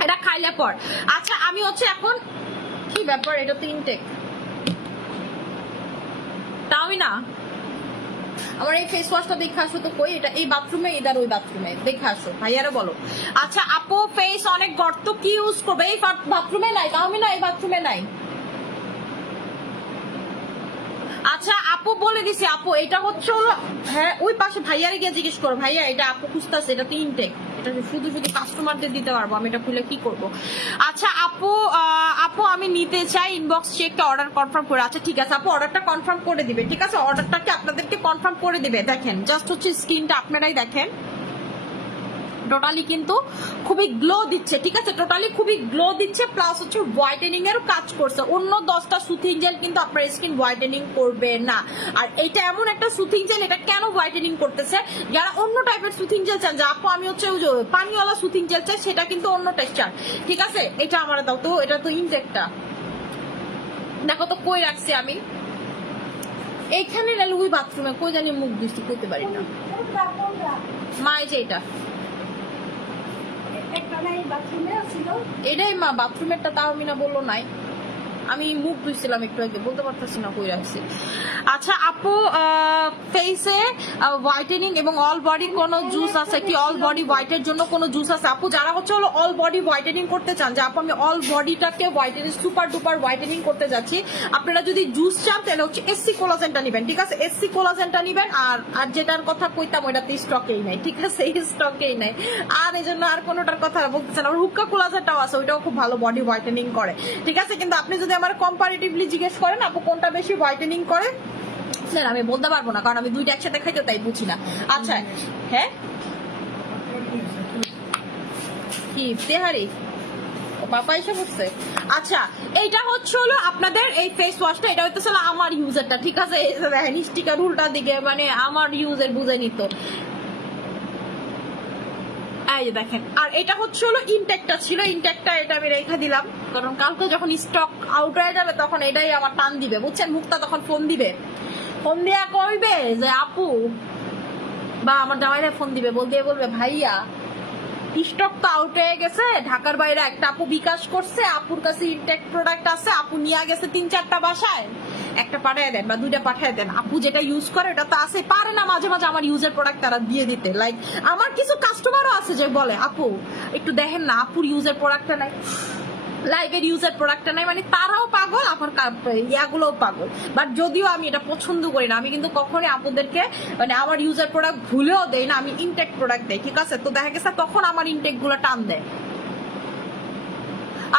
এটা খাইলে পর। আচ্ছা আমি হচ্ছে এখন কি ব্যাপার, এটা তো ইনটেক তাও না, আমার এই ফেস ওয়াশটা দেখে আসো তো। কই এটা? এই বাথরুমে, এদার ওই বাথরুমে দেখে আসো, ভাইয়ারা বলো। আচ্ছা আপু ফেস অনেক গর্ত, কি ইউজ করবে? এই বাথরুমে নাই, তাও না এই বাথরুমে নাই। আচ্ছা আপু বলে দিছি, আপু এটা হচ্ছে হলো, হ্যাঁ ওই পাশে ভাইয়ারে গিয়ে জিজ্ঞেস করো, ভাইয়া এটা আপু খুঁজতেছে, এটা তো ইনটেক, এটা শুধু কাস্টমারদের দিতে পারবো, আমি এটা খুলে কি করব? আচ্ছা আপু আমি নিতে চাই, ইনবক্স চেকটা অর্ডার কনফার্ম করে। আচ্ছা ঠিক আছে আপু, অর্ডারটা কনফার্ম করে দিবে, ঠিক আছে? অর্ডারটাকে আপনাদেরকে কনফার্ম করে দিবে। দেখেন জাস্ট হচ্ছে স্ক্রিনটা আপনারাই দেখেন, টোটালি কিন্তু খুবই গ্লো দিচ্ছে, ঠিক আছে? টোটালি খুবই গ্লো দিচ্ছে, প্লাস হচ্ছে হোয়াইটেনিং এরও কাজ করছে। অন্য 10টা সুথিং জেল কিন্তু আপনার স্কিন হোয়াইটেনিং করবে না, আর এটা এমন একটা সুথিং জেল, এটা কেন হোয়াইটেনিং করতেছে? যারা অন্য টাইপের সুথিং জেল চান, যে আপু আমি হচ্ছে ওই যে পানিওয়ালা সুথিং জেল চাই, সেটা কিন্তু অন্য টেক্সচার, ঠিক আছে? এটা আমার দাও তো, এটা তো ইনটেকটা দেখো তো কই রাখছি আমি, এইখানে ওই বাথরুমে কই জানি মুখ দিচ্ছি, করতে পারি না মা। এই যে এটা এটাই মা, বাথরুমেরটা তাও মিনা বললো নাই, আমি মুখ ধুইছিলাম একটু আগে, বলতে পারতেছি না কই রাখছি। আচ্ছা আপু ফেসে হোয়াইটেনিং এবং অল বডি কোন জুস আছে কি? অল বডি হোয়াইটের জন্য কোন জুস আছে? আপু যারা হচ্ছে হলো অল বডি হোয়াইটেনিং করতে চান, যে আপু আমি অল বডিটাকে হোয়াইটেনিং সুপার ডুপার হোয়াইটেনিং করতে যাচ্ছি, আপনারা যদি জুস চান তাহলে হচ্ছে এসসি কোলাজেনটা নিবেন, ঠিক আছে? এসসি কোলাজেনটা নিবেন। আর যেটার কথা কইতাম ওইটাতে স্টকেই নাই, ঠিক আছে? এই স্টকেই নাই, আর এই জন্য আর কোনোটার কথা বলতেছেন। আমার হুক্কা কোলাজেনটাও আছে, ওইটাও খুব ভালো বডি হোয়াইটেনিং করে, ঠিক আছে? কিন্তু আপনি যদি আমার কম্পারেটিভলি জিজ্ঞেস করেন আপু কোনটা বেশি হোয়াইটেনিং করে, স্যার আমি বলতে পারবো না, কারণ আমি দুইটা একসাথে খাই তো, তাই বুঝি না। আচ্ছা হ্যাঁ কি তেহারি বাবা এসে বসছে। আচ্ছা এইটা হচ্ছে হলো আপনাদের এই ফেস ওয়াশটা, এটা হইতেছে আমার ইউজারটা, ঠিক আছে? দেখেন স্টিকার উল্টা দিকে, মানে আমার ইউজার বুঝে নিত, এই যে দেখেন। আর এটা হচ্ছে হলো ইনটেকটা ছিল, ইনটেকটা এটা আমি রেখে দিলাম, কারণ কালকে যখন স্টক আউট হয়ে যাবে তখন এটাই আমার টান দিবে, বুঝছেন? মুক্তা তখন ফোন দিবে, ফোন দিয়া কইবে যে আপু, বা আমার জামাইরা ফোন দিবে, বলবে ভাইয়া স্টক তো আউট হয়ে গেছে, ঢাকার বাইরে একটা আপু বিকাশ করছে, আপুর কাছে ইনটেক প্রোডাক্ট আছে, আপু নিয়ে গেছে 3-4টা বাসায়, একটা পাঠিয়ে দেন বা 2টা পাঠিয়ে দেন। আপু যেটা ইউজ করে ওটা তো আছে, পারে না মাঝে মাঝে আমার ইউজের প্রোডাক্ট তারা দিয়ে দিতে। লাইক আমার কিছু কাস্টমারও আছে যে বলে আপু একটু দেখেন না, আপুর ইউজের প্রোডাক্টটা নাই, লাইভের ইউজার প্রোডাক্টটা নাই, মানে তারাও পাগল, আমার ইয়াগুলোও পাগল। বাট যদিও আমি এটা পছন্দ করি না, আমি কিন্তু কখনোই আপুদেরকে মানে আমার ইউজার প্রোডাক্ট ভুলেও দেই না, আমি ইনটেক প্রোডাক্ট দেই, ঠিক আছে? তো দেখা গেছে তখন আমার ইনটেক গুলো টান দেয়।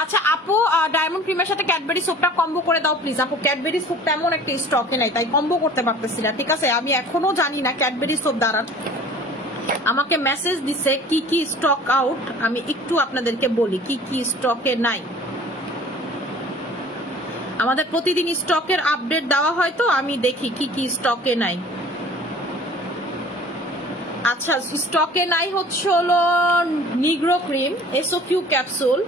আচ্ছা আপু ডায়মন্ড ক্রিমের সাথে ক্যাডবেরি সোপটা কম্বো করে দাও প্লিজ। আপু ক্যাডবেরি সোপটা এমন একটা স্টকে নাই, তাই কম্বো করতে পারতেছি না, ঠিক আছে? আমি এখনো জানি না ক্যাডবেরি সোপ দ্বারা আমাকে মেসেজ দিছে কি কি স্টক আউট, আমি একটু আপনাদেরকে বলি কি কি স্টকে নাই। আমাদের প্রতিদিন স্টকের আপডেট দেওয়া হয়, তো আমি দেখি কি কি স্টকে নাই। আচ্ছা স্টকে নাই হচ্ছে হলো নিগ্রো ক্রিম, এসওকিউ ক্যাপসুল,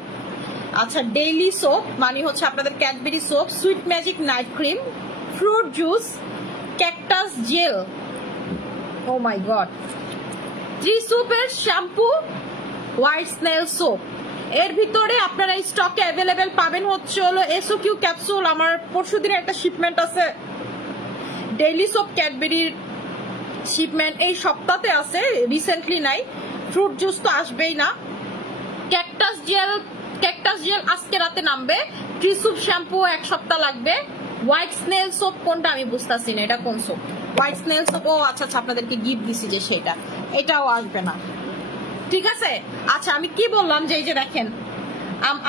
আচ্ছা ডেইলি সোপ মানে হচ্ছে আপনাদের Cadbury soap, sweet magic night cream, fruit juice, cactus gel, oh my god, ত্রিসুপের শ্যাম্পু, হোয়াইট স্নেল সোপ। এর ভিতরে আপনারা স্টকে অ্যাভেলেবেল পাবেন হচ্ছে হলো এসওকিউ ক্যাপসুল, আমার পরশুদিনের একটা শিপমেন্ট আছে, ডেইলি সোপ ক্যাডবেরির শিপমেন্ট এই সপ্তাহে আছে, রিসেন্টলি নাই, ফ্রুট জুস তো আসবেই না, ক্যাকটাস জেল আজকে রাতে নামবে, ত্রিসুপ শ্যাম্পু 1 সপ্তাহ লাগবে, হোয়াইট স্নেল সোপ কোনটা আমি বুঝতেছি না, এটা কোন সোপ? হোয়াইট স্নেল সোপ, ও আচ্ছা আচ্ছা আপনাদেরকে গিফট দিছি যে সেটা, এটাও আসবে না, ঠিক আছে। আচ্ছা আমি কি বললাম যে এই যে দেখেন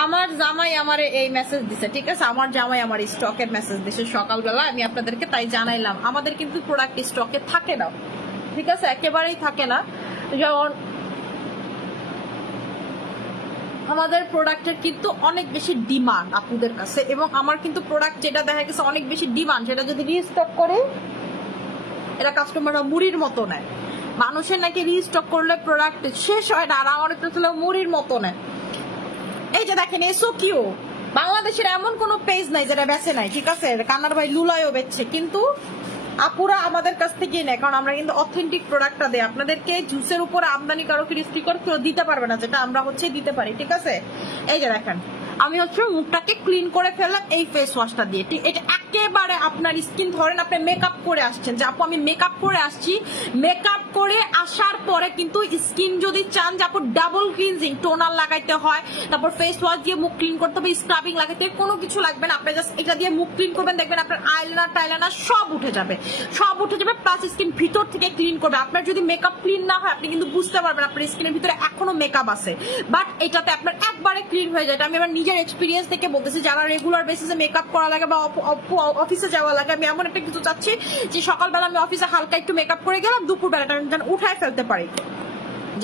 আমার জামাই আমার এই মেসেজ দিছে, ঠিক আছে, আমার জামাই আমার স্টকের মেসেজ দিছে সকালবেলা, আমি আপনাদেরকে তাই জানাইলাম। আমাদের কিন্তু প্রোডাক্ট স্টকে থাকে না, ঠিক আছে, একেবারেই থাকে না। যেমন আমাদের প্রোডাক্টের কিন্তু অনেক বেশি ডিমান্ড আপুদের কাছে, এবং আমার কিন্তু প্রোডাক্ট যেটা দেখা গেছে অনেক বেশি ডিমান্ড, সেটা যদি রিস্টক করে এটা কাস্টমাররা মুড়ির মতো নেয়। মানুষের নাকি রিস্টক করলে প্রোডাক্ট শেষ হয় না, আর আমার কাছে মুড়ির মতো নেয়। এই যে দেখেন এসো কিউ, বাংলাদেশের এমন কোন পেজ নাই যেটা বেচে নাই, ঠিক আছে, কান্নার ভাই লুলাইও বেচছে, কিন্তু আপুরা আমাদের কাছ থেকে নেয়, কারণ আমরা কিন্তু অথেন্টিক প্রোডাক্টটা দেই আপনাদেরকে। জুসের উপর আমদানি কারো কি স্টিকার কেউ দিতে পারবে না, যেটা আমরা হচ্ছে দিতে পারি, ঠিক আছে। এই যে দেখেন আমি হচ্ছে মুখটাকে ক্লিন করে ফেললাম এই ফেস ওয়াশটা দিয়ে, ঠিক, এটা একেবারে আপনার স্কিন, ধরেন আপনি মেকআপ করে আসছেন, যে আপু আমি মেকআপ করে আসছি, মেকআপ করে আসার পরে কিন্তু স্কিন যদি চান যে আপু ডাবল ক্লিনজিং, টোনার লাগাইতে হয়, তারপর ফেস ওয়াশ দিয়ে মুখ ক্লিন করতে হবে, স্ক্রাবিং লাগাইতে হবে, কোনো কিছু লাগবে না, আপনি জাস্ট এটা দিয়ে মুখ ক্লিন করবেন, দেখবেন আপনার আইলাইনার টাইলাইনার সব উঠে যাবে, সব উঠে যাবে, প্লাস স্কিন ভিতর থেকে ক্লিন করবে। আপনার যদি মেকআপ ক্লিন না হয় আপনি কিন্তু বুঝতে পারবেন আপনার স্কিনের ভিতরে এখনো মেকআপ আছে, বাট এটাতে আপনার একবারে ক্লিন হয়ে যায়। আমি আমার নিজের এক্সপিরিয়েন্স থেকে বলতেছি, যারা রেগুলার বেসিসে মেকআপ করা লাগে বা অফিসে যাওয়া লাগে, আমি এমন একটা কিছু চাচ্ছি যে সকালবেলা আমি অফিসে হালকা একটু মেকআপ করে গেলাম, দুপুরবেলাটা উঠায় ফেলতে পারি,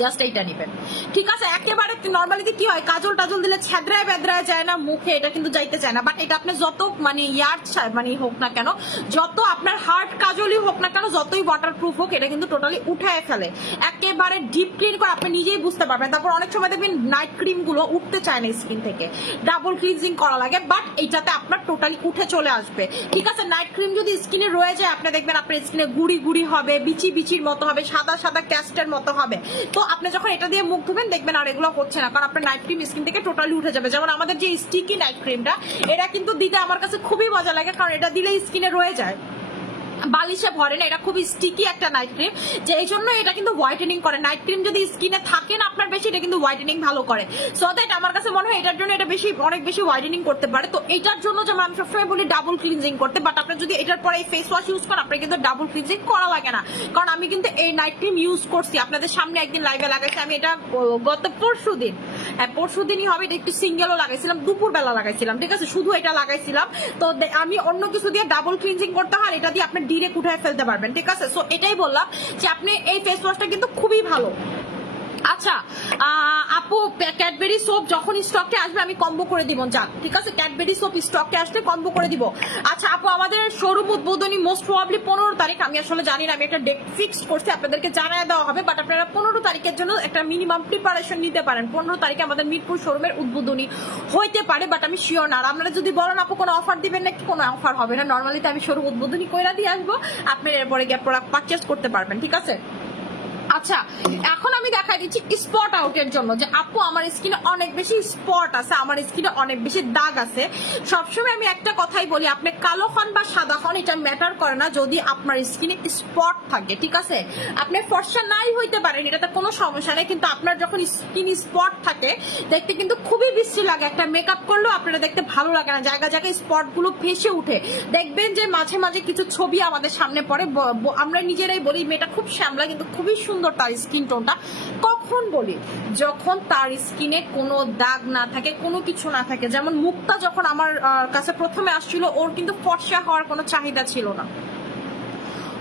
জাস্ট এইটা নিবেন, ঠিক আছে। একেবারে নর্মালি কি হয়, কাজল টাজল দিলে ছেদ্রায় বেদ্রায় যায় না মুখে, এটা কিন্তু যাইতে চায় না, বাট এটা আপনি যত মানে ইয়ার মানে হোক না কেন, যত আপনার হার্ড কাজলই হোক না কেন, যতই ওয়াটারপ্রুফ হোক, এটা কিন্তু টোটালি উঠায় ফেলে, একেবারে ডিপ ক্লিন করে, আপনি নিজেই বুঝতে পারবেন। তারপর অনেক সময় দেখবেন নাইট ক্রিম গুলো উঠতে চায় না স্কিন থেকে, ডাবল ক্লিনজিং করা লাগে, বাট এইটাতে আপনার টোটালি উঠে চলে আসবে, ঠিক আছে। নাইট ক্রিম যদি স্কিনে রয়ে যায়, আপনি দেখবেন আপনার স্কিনে গুড়ি গুড়ি হবে, বিচি বিচির মতো হবে, সাদা সাদা ক্যাস্টের মতো হবে। তো আপনি যখন এটা দিয়ে মুখ ধুবেন দেখবেন আর এগুলো হচ্ছে না, কারণ আপনার নাইট ক্রিম স্কিন থেকে টোটালি উঠে যাবে। যেমন আমাদের যে স্টিকি নাইট ক্রিমটা, এটা কিন্তু দিতে আমার কাছে খুবই মজা লাগে, কারণ এটা দিলে স্কিনে রয়ে যায়, বালিশে ভরে না, এটা খুব স্টিকি একটা নাইট ক্রিম, যে এই জন্য এটা কিন্তু হোয়াইটেনিং করে। নাইট ক্রিম যদি স্কিনে থাকে না আপনার বেশি, এটা কিন্তু হোয়াইটেনিং ভালো করে, সো দ্যাট আমার কাছে মনে হয় এটার জন্য এটা বেশি অনেক বেশি হোয়াইটেনিং করতে পারে। তো এটার জন্য যে মানুষ সবসময় বলি ডাবল ক্লিনজিং করতে, বাট আপনার যদি এটার পরে এই ফেস ওয়াশ ইউজ করেন, আপনার কিন্তু ডাবল ক্লিনজিং করা লাগে না, কারণ আমি কিন্তু এই নাইট ক্রিম ইউজ করছি, আপনাদের সামনে একদিন লাইভে লাগাইছি আমি, এটা গত পরশু দিন, হ্যাঁ পরশু দিনই হবে, এটা একটু সিঙ্গেলও লাগাইছিলাম, দুপুর বেলা লাগাইছিলাম, ঠিক আছে, শুধু এটা লাগাইছিলাম। তো আমি অন্য কিছু দিয়ে ডাবল ক্লিনজিং করতে হয়, এটা দিয়ে আপনি ডিরেক্ট উঠায় ফেলতে পারবেন, ঠিক আছে। সো এটাই বললাম যে আপনি এই ফেস ওয়াশটা কিন্তু খুবই ভালো। আচ্ছা আপু ক্যাডবেরি সোপ যখন স্টকে আসবে আমি কম্বো করে দিব, যাক ঠিক আছে, ক্যাডবেরি সোপ স্টকে আসলে কম্বো করে দিব। আচ্ছা আপু আমাদের শোরুম উদ্বোধনী মোস্ট প্রবাবলি 15 তারিখ, আমি আসলে জানি না, আমি একটা ডেট ফিক্সড করছি, আপনাদেরকে জানায় দেওয়া হবে, বাট আপনারা 15 তারিখের জন্য একটা মিনিমাম প্রিপারেশন নিতে পারেন। 15 তারিখে আমাদের মিরপুর শোরুমের উদ্বোধনী হইতে পারে, বাট আমি শিওর না। আর আপনারা যদি বলেন আপু কোনো অফার দিবেন নাকি, কোনো অফার হবে না, নর্মালি আমি শোরুম উদ্বোধনী কইরা দিয়ে আসবো, আপনি এরপরে গিয়ে প্রোডাক্ট পারচেজ করতে পারবেন, ঠিক আছে। আচ্ছা এখন আমি দেখাই দিচ্ছি স্পট আউটের জন্য, যে আপু আমার স্কিনে অনেক বেশি স্পট আছে, আমার স্কিনে অনেক বেশি দাগ আছে। সবসময় আমি একটা কথাই বলি, আপনি কালো হন বা সাদা হন এটা ম্যাটার করে না, যদি আপনার স্কিনে স্পট থাকে, ঠিক আছে। আপনি ফর্সা নাই হইতে পারেন, এটাতে কোনো সমস্যা নেই, কিন্তু আপনার যখন স্কিন স্পট থাকে দেখতে কিন্তু খুবই বিশ্রী লাগে, একটা মেকআপ করলেও আপনারা দেখতে ভালো লাগে না, জায়গা জায়গায় স্পট গুলো ভেসে উঠে। দেখবেন যে মাঝে মাঝে কিছু ছবি আমাদের সামনে পড়ে, আমরা নিজেরাই বলি মেয়েটা খুব শ্যামলা কিন্তু খুবই সুন্দর তার স্কিন টোনটা, কখন বলি যখন তার স্কিনে কোনো দাগ না থাকে, কোনো কিছু না থাকে। যেমন মুক্তা যখন আমার কাছে প্রথমে আসছিল, ওর কিন্তু ফর্সা হওয়ার কোনো চাহিদা ছিল না,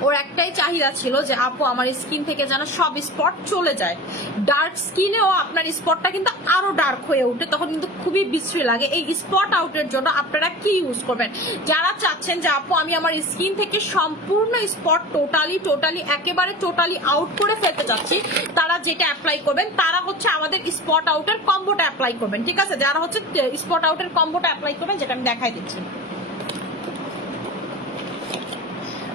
ওর একটাই চাহিদা ছিল যে আপু আমার স্কিন থেকে যেন সব স্পট চলে যায়। ডার্ক স্কিনেও আপনার স্পটটা কিন্তু আরো ডার্ক হয়ে ওঠে, তখন কিন্তু খুবই বিশ্রী লাগে। এই স্পট আউটের জন্য আপনারা কি ইউজ করবেন, যারা চাচ্ছেন যে আপু আমি আমার স্কিন থেকে সম্পূর্ণ স্পট টোটালি একেবারে আউট করে ফেলতে চাচ্ছি, তারা যেটা অ্যাপ্লাই করবেন, তারা হচ্ছে আমাদের স্পট আউটের কম্বোটা অ্যাপ্লাই করবেন, ঠিক আছে। যারা হচ্ছে স্পট আউটের কম্বোটা অ্যাপ্লাই করবেন, যেটা আমি দেখাই দিচ্ছি।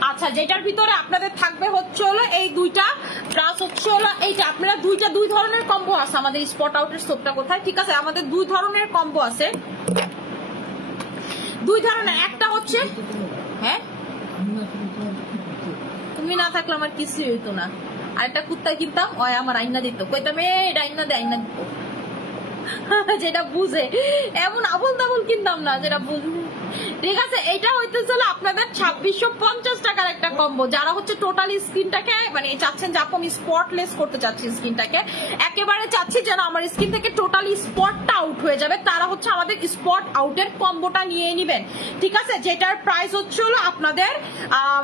আচ্ছা যেটার ভিতরে আপনাদের থাকবে হচ্ছে হলো এই দুইটা, প্লাস হচ্ছে হলো এইটা, আপনারা দুই ধরনের কম্বো আছে আমাদের স্পট আউটের সোপটা কোথায়, ঠিক আছে। আমাদের দুই ধরনের কম্বো আছে, দুই ধরনের, একটা হচ্ছে হ্যাঁ তুমি না থাকলে আমার কিছু হইতো না, আর একটা কুত্তা কিনতাম, ওই আমার আইনা দিত, কইতাম এটা আইনা দে, আইনা দিত, যেটা বুঝে, এমন আবল তাবল কিনতাম না, যেটা বুঝে ঠিক আছে, এটা হইতে চলে আপনাদের 2650 টাকার একটা কম্বো। যারা হচ্ছে টোটালি স্কিনটাকে মানে চাচ্ছেন যে আপু আমি স্পটলেস করতে চাচ্ছি স্কিনটাকে, একেবারে চাচ্ছি যেন আমার স্কিন থেকে টোটালি স্পটটা আউট হয়ে যাবে, তারা হচ্ছে আমাদের স্পট আউটের কম্বোটা নিয়ে নেবেন। ঠিক আছে, যেটার প্রাইস হচ্ছে হলো আপনাদের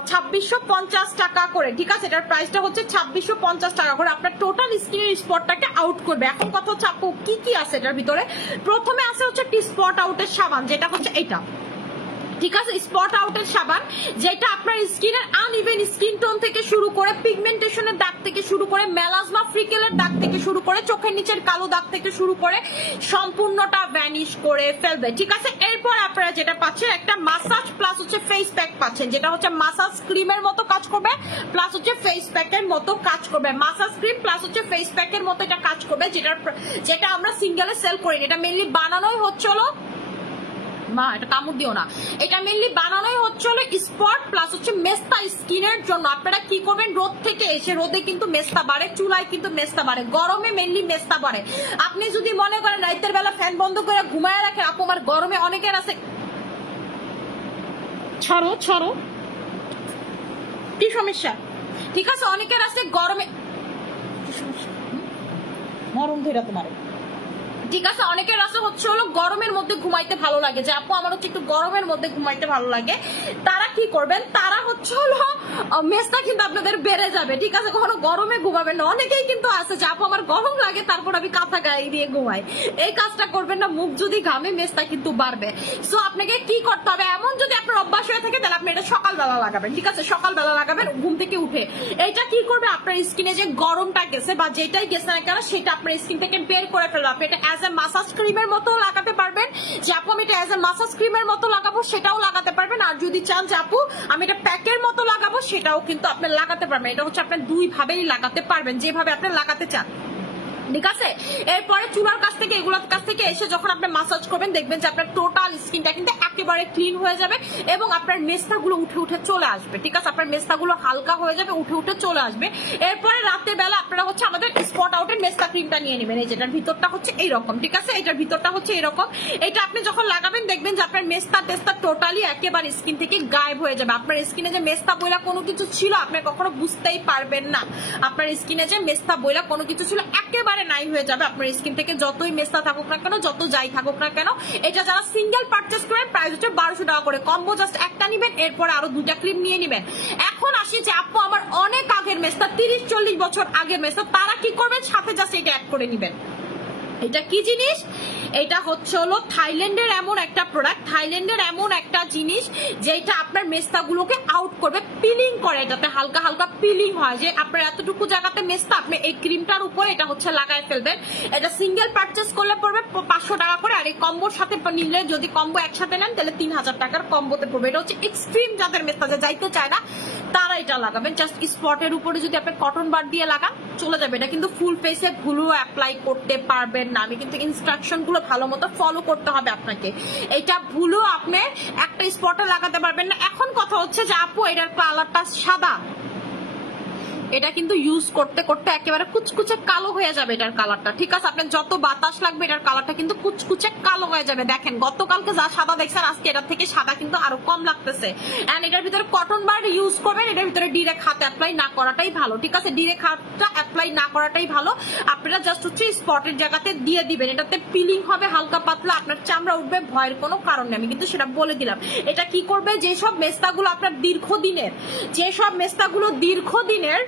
2650 টাকা করে। ঠিক আছে, এটার প্রাইসটা হচ্ছে 2650 টাকা করে, আপনার টোটাল স্কিনের স্পটটাকে আউট করবে। এখন কথা হচ্ছে আপু কি কি আছে এটার ভিতরে। প্রথমে আছে হচ্ছে একটি স্পট আউটের সাবান, যেটা হচ্ছে এইটা। ঠিক আছে, স্পট আউটের সাবান যেটা আপনার স্কিনের আনইভেন স্কিন টোন থেকে শুরু করে পিগমেন্টেশনের দাগ থেকে শুরু করে মেলাজমা ফ্রিকেলের দাগ থেকে শুরু করে চোখের নিচের কালো দাগ থেকে শুরু করে সম্পূর্ণটা ভ্যানিশ করে ফেলবে। ঠিক আছে, এরপর আপনারা যেটা পাচ্ছেন একটা মাসাজ প্লাস হচ্ছে ফেস প্যাক পাচ্ছেন, যেটা হচ্ছে মাসাজ ক্রিমের মতো কাজ করবে প্লাস হচ্ছে ফেস প্যাকের মতো কাজ করবে। মাসাজ ক্রিম প্লাস হচ্ছে ফেস প্যাকের মতো এটা কাজ করবে, যেটা আমরা সিঙ্গেলে সেল করি। এটা মেনলি বানানোই হচ্ছিল মা, এটা কামড় দিও না, এটা মেনলি বানানোই হচ্ছিল স্পট প্লাস হচ্ছে মেস্তা স্কিনের জন্য। আপনারা কি করবেন, রোদ থেকে এসে, রোদে কিন্তু মেস্তা বাড়ে, চুলায় কিন্তু মেস্তা বাড়ে, গরমে মেনলি মেস্তা বাড়ে। আপনি যদি মনে করেন রাতের বেলা ফ্যান বন্ধ করে ঘুমায় রাখেন, আপু আমার গরমে অনেকের আছে, ছাড়ো ছাড়ো কি সমস্যা। ঠিক আছে, অনেকের আছে গরমে মরম ধরে তোমার। ঠিক আছে, অনেকের রাস্তা হচ্ছে হলো গরমের মধ্যে ঘুমাইতে ভালো লাগে, যে আপু আমার হচ্ছে একটু গরমের মধ্যে ঘুমাইতে ভালো লাগে, তারা কি করবেন, তারা হচ্ছে হলো মেসটা কিন্তু আপনাদের বেড়ে যাবে। ঠিক আছে, কখনো গরমে ঘুমাবেন না। অনেকেই কিন্তু আছে যে আপু আমার গরম লাগে তারপর আমি কাঁথা গায়ে দিয়ে ঘুমাই, এই কাজটা করবেন না, মুখ যদি ঘামে মেসটা কিন্তু বাড়বে। সো আপনাকে কি করতে হবে, এমন যদি আপনার অভ্যাস হয়ে থাকে তাহলে আপনি এটা সকালবেলা লাগাবেন। ঠিক আছে, সকালবেলা লাগাবেন ঘুম থেকে উঠে। এটা কি করবে, আপনার স্কিনে যে গরমটা গেছে বা যেটাই গেছে না কেন সেটা আপনার স্কিন থেকে বের করে ফেলবে। আপনি এটা মাসাজ ক্রিমের মতো লাগাতে পারবেন, যে আপু আমি এটা অ্যাজ এ মাসাজ ক্রিমের মতো লাগাবো সেটাও লাগাতে পারবেন, আর যদি চান যে আপু আমি এটা প্যাকের মতো লাগাবো সেটাও কিন্তু আপনি লাগাতে পারবেন। এটা হচ্ছে আপনার দুই ভাবেই লাগাতে পারবেন, যেভাবে আপনি লাগাতে চান। ঠিক আছে, এরপরে চুলার কাছ থেকে এগুলোর কাছ থেকে এসে যখন আপনি মাসাজ করবেন দেখবেন যে আপনার টোটাল স্কিনটা কিন্তু একেবারে ক্লিন হয়ে যাবে এবং আপনার মেস্তাগুলো উঠে উঠে চলে আসবে। ঠিক আছে, আপনার মেস্তাগুলো হালকা হয়ে যাবে, উঠে উঠে চলে আসবে। এরপরে রাতের বেলা আপনারা হচ্ছে আমাদের স্পট আউটের মেস্তা ক্রিমটা নিয়ে নেবেন, এই যেটার ভিতরটা হচ্ছে এইরকম। ঠিক আছে, এটার ভিতরটা হচ্ছে এরকম। এটা আপনি যখন লাগাবেন দেখবেন যে আপনার মেস্তা টেস্তা টোটালি একেবারে স্কিন থেকে গায়েব হয়ে যাবে। আপনার স্কিনে যে মেস্তা বইলা কোনো কিছু ছিল আপনি কখনো বুঝতেই পারবেন না। আপনার স্কিনে যে মেস্তা বইলা কোনো কিছু ছিল একেবারে নাই হয়ে যাবে। আপনার স্কিন থেকে যতই মেস্তা থাকুক না কেন, যত যাই থাকুক না কেন, এটা যারা সিঙ্গেল পারচেজ করেন প্রাইস হচ্ছে 1200 টাকা করে। কম্বো জাস্ট একটা নিবেন, এরপরে আরো দুটা ক্রিম নিয়ে নিবেন। এখন আসি যে আপু আমার অনেক আগের মেস্তা, 30-40 বছর আগের মেস্তা, তারা কি করবেন, সাথে জাস্ট এটা অ্যাড করে নিবেন। এটা কি জিনিস, এটা হচ্ছে হলো থাইল্যান্ডের এমন একটা প্রোডাক্ট, থাইল্যান্ডের এমন একটা জিনিস যেটা আপনার মেস্তাগুলোকে আউট করবে, পিলিং করে, এটাতে হালকা হালকা পিলিং হয়। যে আপনার এতটুকু জায়গাতে মেস্তা, আপনি এই ক্রিমটার উপরে এটা হচ্ছে লাগায় ফেলবেন। এটা সিঙ্গেল পারচেজ করলে পড়বে 500 টাকা করে, আর এই কম্বোর সাথে নিলে যদি কম্বো একসাথে নেন তাহলে 3000 টাকার কম্বোতে পড়বে। এটা হচ্ছে এক্সট্রিম যাদের মেস্তা যাইতে চায় না তারা এটা লাগাবেন। জাস্ট স্পটের উপরে যদি আপনি কটন বার দিয়ে লাগান চলে যাবে। এটা কিন্তু ফুল ফেসে ভুলও অ্যাপ্লাই করতে পারবেন না, আমি কিন্তু ইনস্ট্রাকশন গুলো ভালো মতো ফলো করতে হবে আপনাকে। এটা ভুলও আপনি একটা স্পটে লাগাতে পারবেন না। এখন কথা হচ্ছে যে আপু এটার কালারটা সাদা, এটা কিন্তু ইউজ করতে করতে একেবারে কুচকুচে কালো হয়ে যাবে এটার কালারটা। ঠিক আছে, আপনার যত বাতাস লাগবে এটার কালারটা কিন্তু কুচকুচে কালো হয়ে যাবে। দেখেন গতকালকে যা সাদা দেখছেন আজকে এটার থেকে সাদা কিন্তু আরো কম লাগতেছে। এন্ড এটার ভিতরে কটন বার ইউজ করবেন, এটার ভিতরে ডিরেক্ট হাতে অ্যাপ্লাই না করাটাই ভালো। ঠিক আছে, ডিরেক্ট হাতটা অ্যাপ্লাই না করাটাই ভালো। আপনারা জাস্ট হচ্ছে স্পটের জায়গাতে দিয়ে দিবেন, এটাতে পিলিং হবে হালকা পাতলা, আপনার চামড়া উঠবে, ভয়ের কোনো কারণ নেই, আমি কিন্তু সেটা বলে দিলাম। এটা কি করবে, যেসব মেস্তাগুলো আপনার দীর্ঘদিনের, যেসব মেস্তাগুলো দীর্ঘদিনের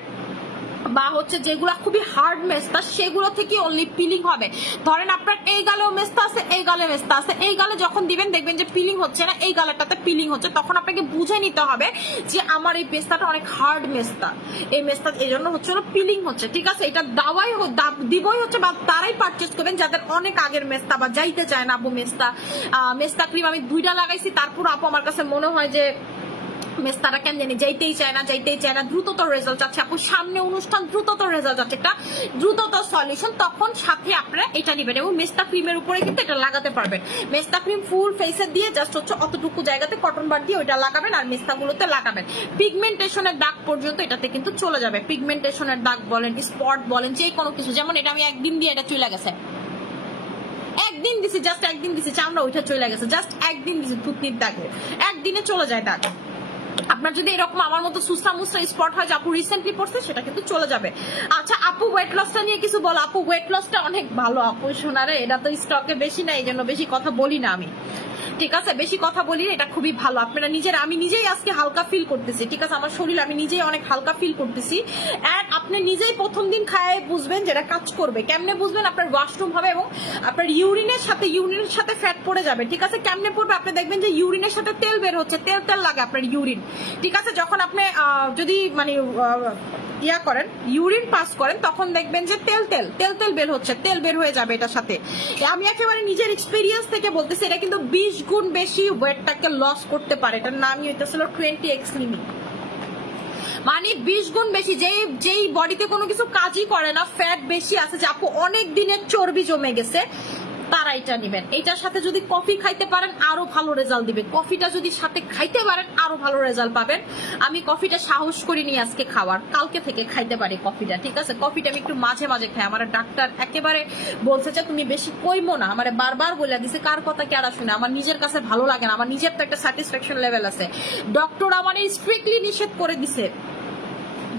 বা হচ্ছে যেগুলা খুবই হার্ড মেস্তা সেগুলো থেকে অনলি পিলিং হবে। ধরেন আপনার এই গালেও মেস্তা আছে, এই গালে মেস্তা আছে, এই গালে যখন দিবেন দেখবেন যে পিলিং হচ্ছে না, এই গালেটাতে পিলিং হচ্ছে, তখন আপনাকে বুঝে নিতে হবে যে আমার এই মেস্তাটা অনেক হার্ড মেস্তা, এই মেস্তা এই জন্য হচ্ছে পিলিং হচ্ছে। ঠিক আছে, এটা দাওয়াই দিবই হচ্ছে বা তারাই পারচেজ করবেন যাদের অনেক আগের মেস্তা বা যাইতে চায় না। আপু মেস্তা ক্রিম আমি 2টা লাগাইছি, তারপর আপু আমার কাছে মনে হয় যে মেস্তাটা কেন জানি যাইতেই চায় না, দ্রুততর রেজাল্ট চাচ্ছে আপু, সামনে অনুষ্ঠান দ্রুততর রেজাল্ট চাচ্ছে, একটা দ্রুততর সলিউশন, তখন সাথে আপনারা এটা নিবেন এবং মেস্তা ক্রিমের উপরে কিন্তু এটা লাগাতে পারবেন। মেস্তা ক্রিম ফুল ফেসে দিয়ে জাস্ট হচ্ছে অতটুকু জায়গাতে কটন বার দিয়ে ওইটা লাগাবেন আর মেস্তাগুলোতে লাগাবেন। পিগমেন্টেশনের দাগ পর্যন্ত এটাতে কিন্তু চলে যাবে। পিগমেন্টেশনের দাগ বলেন, স্পট বলেন, যে কোনো কিছু, যেমন এটা আমি একদিন দিয়ে এটা চলে গেছে, একদিন একদিন দিছি, জাস্ট একদিন দিছি, চামড়া ওইটা চলে গেছে, জাস্ট একদিন দিছি থুতনির দাগে, একদিনে চলে যায় দাগ। আপনার যদি এরকম আমার মতো সুস্তা মুস্তা স্পট হয় যে আপু রিসেন্টলি পড়ছে, সেটা কিন্তু চলে যাবে। আচ্ছা আপু ওয়েট লসটা নিয়ে কিছু বলো। আপু ওয়েট লসটা অনেক ভালো আপু, শোনারে এটা তো স্টকে বেশি না, এই জন্য বেশি কথা বলি না আমি, ঠিক আছে, বেশি কথা বলি, এটা খুবই ভালো। আপনারা নিজের, আমি নিজেই আজকে হালকা ফিল করতেছি, ঠিক আছে, আমার শরীর আমি নিজেই অনেক হালকা ফিল করতেছি। এন্ড আপনি নিজেই প্রথম দিন খায় বুঝবেন যেটা কাজ করবে। কেমনে বুঝবেন? আপনার ওয়াশরুম হবে এবং আপনার ইউরিনের সাথে ফ্যাট পড়ে যাবে, ঠিক আছে। কেমনে পড়বে? আপনি দেখবেন যে ইউরিনের সাথে তেল বের হচ্ছে, তেল তেল লাগে আপনার ইউরিন, ঠিক আছে। যখন আপনি যদি মানে ইয়া করেন, ইউরিন পাস করেন, তখন দেখবেন যে তেল তেল তেল তেল বের হচ্ছে, তেল বের হয়ে যাবে এটার সাথে। আমি একেবারে নিজের এক্সপিরিয়েন্স থেকে বলতেছি, এটা কিন্তু 20 গুণ বেশি ওয়েটটাকে লস করতে পারে। এটার নামই হইতেছিল 20x লিমিট, মানে 20 গুণ বেশি। যেই বডিতে কোনো কিছু কাজই করে না, ফ্যাট বেশি আছে, যে আপু অনেক দিনের চর্বি জমে গেছে, তারা এটা নিবেন। এটার সাথে যদি কফি খাইতে পারেন আরো ভালো রেজাল্ট দিবে, কফিটা যদি সাথে খাইতে পারেন আরো ভালো রেজাল্ট পাবেন। আমি কফিটা সাহস করিনি আজকে খাওয়ার, কালকে থেকে খাইতে পারি কফিটা, ঠিক আছে। কফিটা আমি একটু মাঝে মাঝে খাই, আমার ডাক্তার একেবারে বলছে যে তুমি বেশি কইমো না, আমার বারবার বলে দিছে, কার কথা কেরা শুনে, আমার নিজের কাছে ভালো লাগে না, আমার নিজের তো একটা স্যাটিসফ্যাকশন লেভেল আছে। ডক্টর আমার স্ট্রিক্টলি নিষেধ করে দিছে,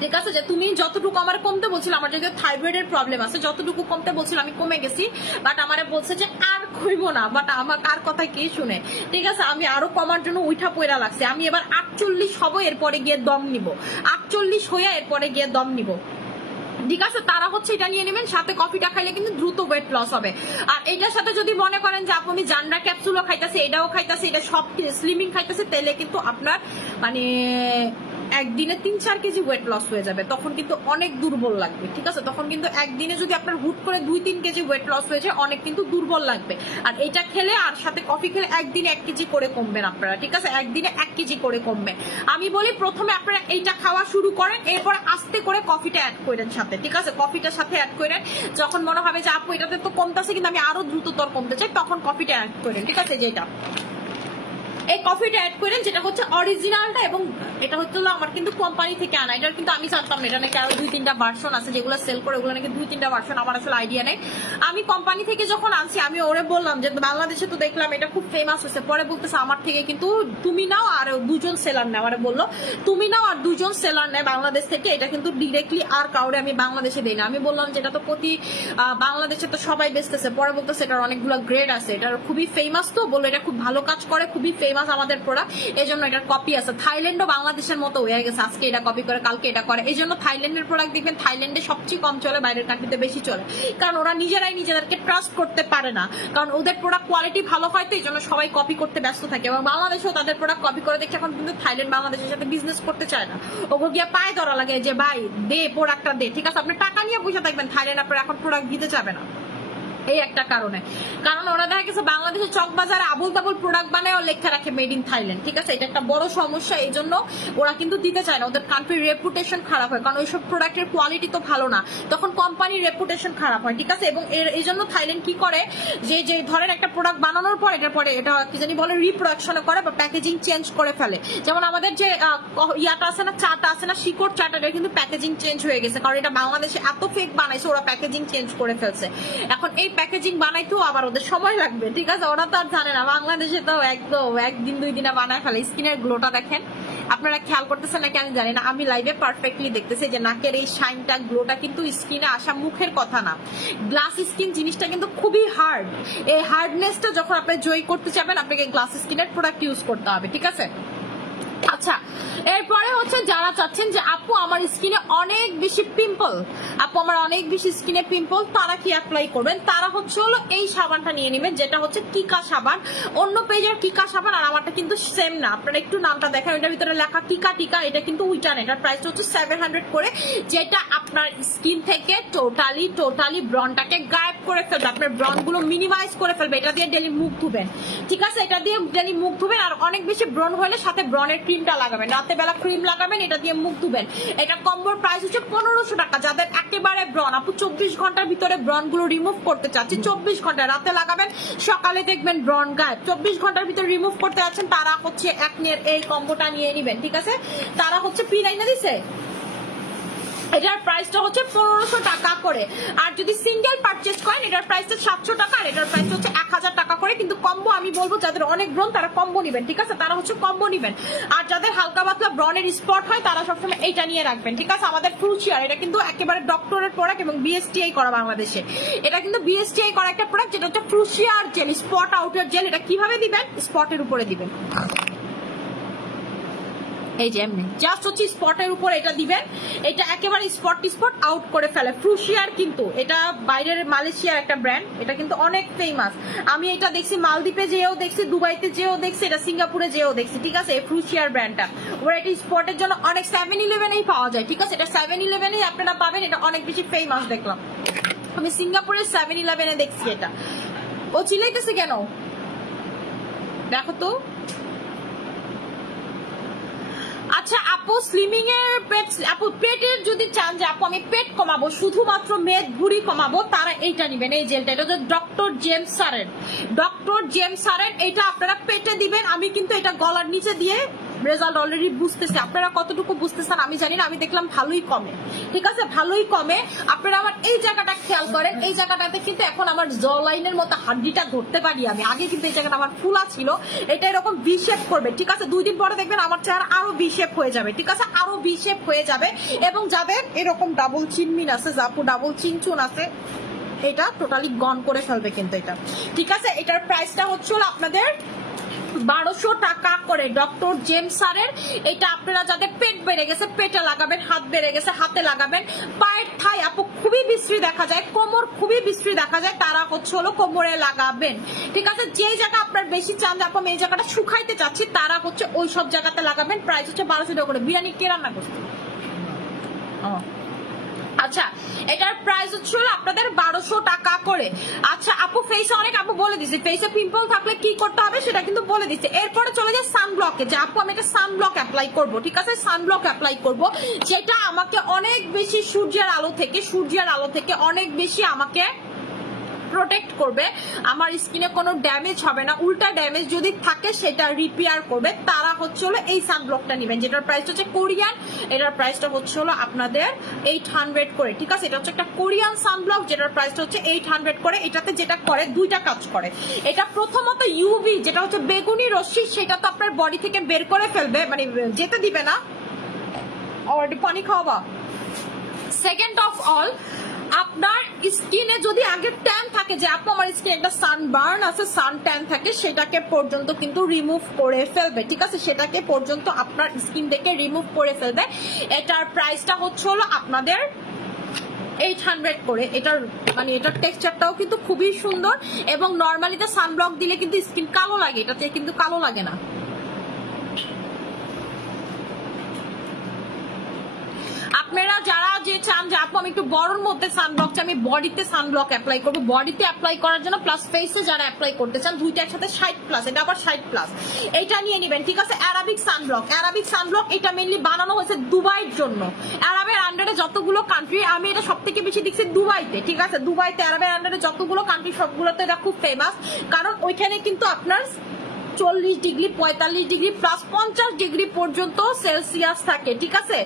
ঠিক আছে, যে তুমি যতটুকু আমার কমতে বলছিল, আমার যদি থাইরয়েডের প্রবলেম আছে, যতটুকু কমতে বলছিল আমি কমে গেছি, বাট আমারে বলছে যে আর কইবো না, বাট আমার কার কথা কে শুনে, ঠিক আছে। আমি আরো কমার জন্য উঠা পয়রা লাগছে, আমি এবার 48 হবো, এরপরে গিয়ে দম নিব, 48 হইয়া এরপরে গিয়ে দম নিব, ঠিক আছে। তারা হচ্ছে এটা নিয়ে নেবেন, সাথে কফিটা খাইলে কিন্তু দ্রুত ওয়েট লস হবে। আর এটার সাথে যদি মনে করেন যে আপনি জানরা ক্যাপসুলও খাইতেছে, এটাও খাইতেছে, এটা সব স্লিমিং খাইতেছে, তাহলে কিন্তু আপনার মানে একদিনে 3-4 কেজি ওয়েট লস হয়ে যাবে, তখন কিন্তু অনেক দুর্বল লাগবে, ঠিক আছে। তখন কিন্তু একদিনে যদি আপনার হুট করে 2-3 কেজি ওয়েট লস হয়ে যায়, অনেক কিন্তু দুর্বল লাগবে। আর এটা খেলে আর সাথে কফি খেলে একদিনে 1 কেজি করে কমবেন আপনারা, ঠিক আছে, একদিনে 1 কেজি করে কমবে। আমি বলি প্রথমে আপনারা এইটা খাওয়া শুরু করেন, এরপর আস্তে করে কফিটা অ্যাড করেন সাথে, ঠিক আছে, কফিটার সাথে অ্যাড করেন। যখন মনে হবে যে আপু এটাতে তো কমতেছে কিন্তু আমি আরো দ্রুততর কমতে চাই, তখন কফিটা অ্যাড করেন, ঠিক আছে। যেটা এই কফিটা অ্যাড করেন, যেটা হচ্ছে অরিজিনালটা, এবং এটা হচ্ছে আমার কিন্তু কোম্পানি থেকে আনা, এটা কিন্তু আমি জানতাম না, এটা নাকি আরো 2-3টা ভার্সন আছে যেগুলো সেল করে, ওগুলো নাকি 2-3টা ভার্সন, আমার আসলে আইডিয়া নেই। আমি কোম্পানি থেকে যখন আনছি, আমি ওরে বললাম যে বাংলাদেশে তো দেখলাম এটা খুব ফেমাস হয়েছে, পরে বলতেছে আমার থেকে কিন্তু তুমি নাও আর 2জন সেলার নেয়, আমারে বললো তুমি নাও আর 2জন সেলার নেয় বাংলাদেশ থেকে, এটা কিন্তু ডিরেক্টলি আর কাউরে আমি বাংলাদেশে দেই না। আমি বললাম যে এটা তো প্রতি বাংলাদেশে তো সবাই বেচতেছে, পরে বলতেছে এটার অনেকগুলো গ্রেড আছে, এটার খুবই ফেমাস, তো বললো এটা খুব ভালো কাজ করে, খুবই ফেমাস আমাদের প্রোডাক্ট, এই জন্য এটার কপি আছে। থাইল্যান্ডও বাংলাদেশের মতো হয়ে গেছে, আজকে এটা কপি করে কালকে এটা করে, এই জন্য থাইল্যান্ডের প্রোডাক্ট দেখবেন থাইল্যান্ডে সবচেয়ে কম চলে, বাইরের কান্ট্রিতে বেশি চলে, কারণ ওরা নিজেরাই নিজেদেরকে ট্রাস্ট করতে পারে না, কারণ ওদের প্রোডাক্ট কোয়ালিটি ভালো হয়, তো এই জন্য সবাই কপি করতে ব্যস্ত থাকে। এবং বাংলাদেশেও তাদের প্রোডাক্ট কপি করে দেখে এখন কিন্তু থাইল্যান্ড বাংলাদেশের সাথে বিজনেস করতে চায় না, ওগো গিয়ে পায়ে ধরা লাগে যে ভাই দে প্রোডাক্টটা দে, ঠিক আছে, আপনি টাকা নিয়ে বসে থাকবেন, থাইল্যান্ড আপনার এখন প্রোডাক্ট দিতে যাবে না, এই একটা কারণে। কারণ ওরা দেখা গেছে বাংলাদেশের চক বাজারে আবুল তাবুল প্রোডাক্ট বানায় লেখা রাখে মেড ইন থাইল্যান্ড, ঠিক আছে, এটা একটা বড় সমস্যা, এই জন্য ওরা কিন্তু দিতে চায় না, ওদের কান্ট্রির রেপুটেশন খারাপ হয়, কারণ ওইসব প্রোডাক্টের কোয়ালিটি তো ভালো না, তখন কোম্পানির রেপুটেশন খারাপ হয়, ঠিক আছে। এবং এই জন্য থাইল্যান্ড কি করে, যে ধরেন একটা প্রোডাক্ট বানানোর পর এটার পরে এটা কি জানি বলে রিপ্রোডাকশন করে বা প্যাকেজিং চেঞ্জ করে ফেলে, যেমন আমাদের যে ইয়াটা আছে না, চাটা আছে না, শিকড় চাটা, এটা কিন্তু প্যাকেজিং চেঞ্জ হয়ে গেছে, কারণ এটা বাংলাদেশে এত ফেক বানাইছে, ওরা প্যাকেজিং চেঞ্জ করে ফেলছে। এখন এই প্যাকেজিং বানাইতেও আবার ওদের সময় লাগবে, ঠিক আছে, ওরা তো আর জানে না, বাংলাদেশে তো একদম 1 দিন 2 দিনে বানায় ফেলে। স্কিনের গ্লোটা দেখেন, আপনারা খেয়াল করতেছেন নাকি আমি জানি না, আমি লাইভে পারফেক্টলি দেখতেছি যে নাকের এই শাইনটা গ্লোটা কিন্তু স্কিনে আসা মুখের কথা না, গ্লাস স্কিন জিনিসটা কিন্তু খুবই হার্ড, এই হার্ডনেসটা যখন আপনি জয় করতে চাবেন আপনাকে গ্লাস স্কিনের প্রোডাক্ট ইউজ করতে হবে, ঠিক আছে। আচ্ছা, এরপরে হচ্ছে যারা চাচ্ছেন যে আপু আমার স্কিনে অনেক বেশি পিম্পল, আপু আমার অনেক বেশি স্কিনে পিম্পল, তারা কি অ্যাপ্লাই করবেন? তারা হচ্ছে হলো এই সাবানটা নিয়ে নেবেন, যেটা হচ্ছে কিকা সাবান, অন্য পেজের কিকা সাবান আর আমারটা কিন্তু সেম না, আপনারা একটু নামটা দেখেন, এটার ভিতরে লেখা কিকা টিকা, এটা কিন্তু উইটা না, এটার প্রাইস হচ্ছে 700 করে, যেটা আপনার স্কিন থেকে টোটালি ব্রনটাকে গায়েব করে ফেলবে, আপনার ব্রন গুলো মিনিমাইজ করে ফেলবে, এটা দিয়ে ডেলি মুখ ধুবেন, ঠিক আছে, এটা দিয়ে ডেলি মুখ ধুবেন। আর অনেক বেশি ব্রন হলে সাথে ব্রনের ক্রিমটা লাগাবেন, রাতে বেলা ক্রিম লাগাবেন, এটা দিয়ে মুখ ধুবেন। এটা কম্বোর প্রাইস হচ্ছে 1500 টাকা। যাদের একেবারে ব্রন, আপু 24 ঘন্টার ভিতরে ব্রন গুলো রিমুভ করতে চাচ্ছি, 24 ঘন্টা রাতে লাগাবেন, সকালে দেখবেন ব্রন গায়েব, 24 ঘন্টার ভিতরে রিমুভ করতে যাচ্ছেন, তারা হচ্ছে একনের এই কম্বোটা নিয়ে নিবেন, ঠিক আছে। তারা হচ্ছে P9 দিছে, এটার প্রাইসটা হচ্ছে 1500 টাকা করে। আর যদি সিঙ্গেল পারচেজ করেন এটার প্রাইসটা 700 টাকা, আর এটার প্রাইস হচ্ছে কিন্তু কম্বো আমি বলবো যাদের অনেক ব্রণ তারা কম্বো নেবেন, ঠিক আছে, তারা হচ্ছে কম্বো নেবেন। আর যাদের হালকা পাতলা ব্রণের স্পট হয় তারা সবসময় এইটা নিয়ে রাখবেন, ঠিক আছে। আমাদের ফ্রুশিয়ার এটা কিন্তু একেবারে ডক্টরের প্রোডাক্ট এবং বিএসটিআই করা বাংলাদেশে, এটা কিন্তু বিএসটিআই করা একটা প্রোডাক্ট যেটা হচ্ছে ফ্রুশিয়ার জেল স্পট আউটের জেল। এটা কিভাবে দিবেন? স্পটের উপরে দিবেন, এই যে এমনি জাস্ট হচ্ছে স্পটের উপর এটা দিবেন, এটা একেবারে স্পট আউট করে ফেলে। ফ্রুশিয়ার কিন্তু এটা বাইরের মালয়েশিয়ার একটা ব্র্যান্ড, এটা কিন্তু অনেক ফেমাস। আমি এটা দেখছি মালদ্বীপে যেও দেখছি, দুবাইতে যেও দেখছি, এটা সিঙ্গাপুরে যেও দেখছি, ঠিক আছে। এই ফ্রুশিয়ার ব্র্যান্ডটা ওরা এটা স্পটের জন্য অনেক 7-11-এই পাওয়া যায়, ঠিক আছে। এটা 7-11-এই আপনারা পাবেন, এটা অনেক বেশি ফেমাস দেখলাম আমি সিঙ্গাপুরের 7-11-এ দেখছি। এটা ও চিলাইতেছে কেন দেখো তো। আচ্ছা আপু স্লিমিং এর পেট, আপু পেটের যদি চান যে আপু আমি পেট কমাবো শুধুমাত্র মেদ ভুঁড়ি কমাবো, তারা এইটা নেবেন, এই জেলটা। এটা হচ্ছে ডক্টর জেমস সারের, এটা আপনারা পেটে দিবেন। আমি কিন্তু এটা গলার নিচে দিয়ে রেজাল্ট অলরেডি বুঝতেছি, আপনারা কতটুকু বুঝতেছেন আমি জানি না, আমি দেখলাম ভালোই কমে, ঠিক আছে, ভালোই কমে। আপনারা আমার এই জায়গাটা খেয়াল করেন, এই জায়গাটাতে কিন্তু এখন আমার জ লাইনের মতো হাড্ডিটা ধরতে পারি আমি। আগে কিন্তু এই জায়গাটা আমার ফুলা ছিল, এটা এরকম ভি শেপ করবে, ঠিক আছে। 2 দিন পরে দেখবেন আমার চেহারা আরো ভি শেপ হয়ে যাবে, ঠিক আছে, আরো ভি শেপ হয়ে যাবে। এবং যাদের এরকম ডাবল চিনমিন আছে, জাপু ডাবল চিনচুন আছে, এটা টোটালি গন করে ফেলবে কিন্তু এটা, ঠিক আছে। এটার প্রাইসটা হচ্ছে আপনাদের 1200 টাকা করে ডক্টর জেমস সারের। এটা আপনারা যাদের পেট বেড়ে গেছে পেটে লাগাবেন, হাত বেড়ে গেছে হাতে লাগাবেন, পায়ের থাই আপু খুবই বিশ্রী দেখা যায়, কোমর খুবই বিশ্রী দেখা যায়, তারা হচ্ছে হলো কোমরে লাগাবেন, ঠিক আছে। যে জায়গা আপনার বেশি চান যে আপু আমি এই জায়গাটা শুকাইতে চাচ্ছি, তারা হচ্ছে ওই সব জায়গাতে লাগাবেন। প্রাইস হচ্ছে 1200 টাকা করে। বিরিয়ানি কে রান্না করছে? আচ্ছা এটার প্রাইস হচ্ছে আপনাদের 1200 টাকা করে। আচ্ছা আপু ফেসে অনেক আপু বলে দিচ্ছে ফেসে পিম্পল থাকলে কি করতে হবে সেটা কিন্তু বলে দিচ্ছে। এরপরে চলে যায় সানব্লকে, যে আপু আমি একটা সানব্লক অ্যাপ্লাই করব, ঠিক আছে, সানব্লক অ্যাপ্লাই করব যেটা আমাকে অনেক বেশি সূর্যের আলো থেকে অনেক বেশি আমাকে প্রোটেক্ট করবে, আমার স্কিনে কোনো ড্যামেজ হবে না, উল্টা ড্যামেজ যদি থাকে সেটা রিপেয়ার করবে। তারা হচ্ছে হলো এই সানব্লকটা নেবেন, যেটার প্রাইস হচ্ছে কোরিয়ান, এটার প্রাইসটা হচ্ছে হলো আপনাদের 800 করে, ঠিক আছে। এটা হচ্ছে একটা কোরিয়ান সানব্লক, যেটার প্রাইসটা হচ্ছে 800 করে। এটাতে যেটা করে দুইটা কাজ করে, এটা প্রথমত ইউভি যেটা হচ্ছে বেগুনি রশ্মি, সেটা তো আপনার বডি থেকে বের করে ফেলবে, মানে যেতে দিবে না। অলরেডি পানি খাওয়াবা। সেকেন্ড অফ অল আপনার স্কিনে যদি আগে ট্যান থাকে, যে আপু আমার স্কিনে একটা সানবার্ন আছে, সান ট্যান থাকে, সেটাকে পর্যন্ত কিন্তু রিমুভ করে ফেলবে, ঠিক আছে, সেটাকে পর্যন্ত আপনার স্কিন থেকে রিমুভ করে ফেলবে। এটার প্রাইসটা হচ্ছে হলো আপনাদের 800 করে। এটার মানে এটার টেক্সচারটাও কিন্তু খুবই সুন্দর, এবং নর্মালিতে সানব্লক দিলে কিন্তু স্কিন কালো লাগে, এটাতে কিন্তু কালো লাগে না। আপনারা যারা যে চান যে আপু আমি একটু বড়র মধ্যে সানব্লক চাই, আমি বডিতে সানব্লক অ্যাপ্লাই করবো, বডিতে অ্যাপ্লাই করার জন্য প্লাস ফেসে যারা অ্যাপ্লাই করতে চান, দুইটা একসাথে 60+, এটা আবার 60+, এটা নিয়ে নেবেন, ঠিক আছে। অ্যারাবিক সানব্লক এটা মেইনলি বানানো হয়েছে দুবাইয়ের জন্য। আরবের আন্ডারে যতগুলো কান্ট্রি, আমি এটা সব থেকে বেশি দেখছি দুবাইতে, ঠিক আছে, দুবাইতে আরবের আন্ডারে যতগুলো কান্ট্রি সবগুলোতে এটা খুব ফেমাস, কারণ ওইখানে কিন্তু আপনার 40 ডিগ্রি 45 ডিগ্রি প্লাস 50 ডিগ্রি পর্যন্ত সেলসিয়াস থাকে, ঠিক আছে।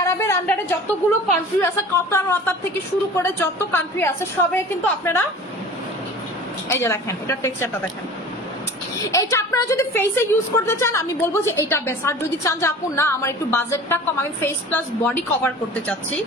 আরবের আন্ডারে যতগুলো কান্ট্রি আছে, কাতার ওয়াতার থেকে শুরু করে যত কান্ট্রি আছে সবে কিন্তু আপনারা এই যে দেখেন, এটা টেক্সচারটা দেখেন, এটা আপনারা যদি ফেসে ইউজ করতে চান আমি বলবো যে এটা বেস্ট। আর যদি চান যে আপু না আমার একটু বাজেটটা কম, আমি ফেস প্লাস বডি কভার করতে চাচ্ছি,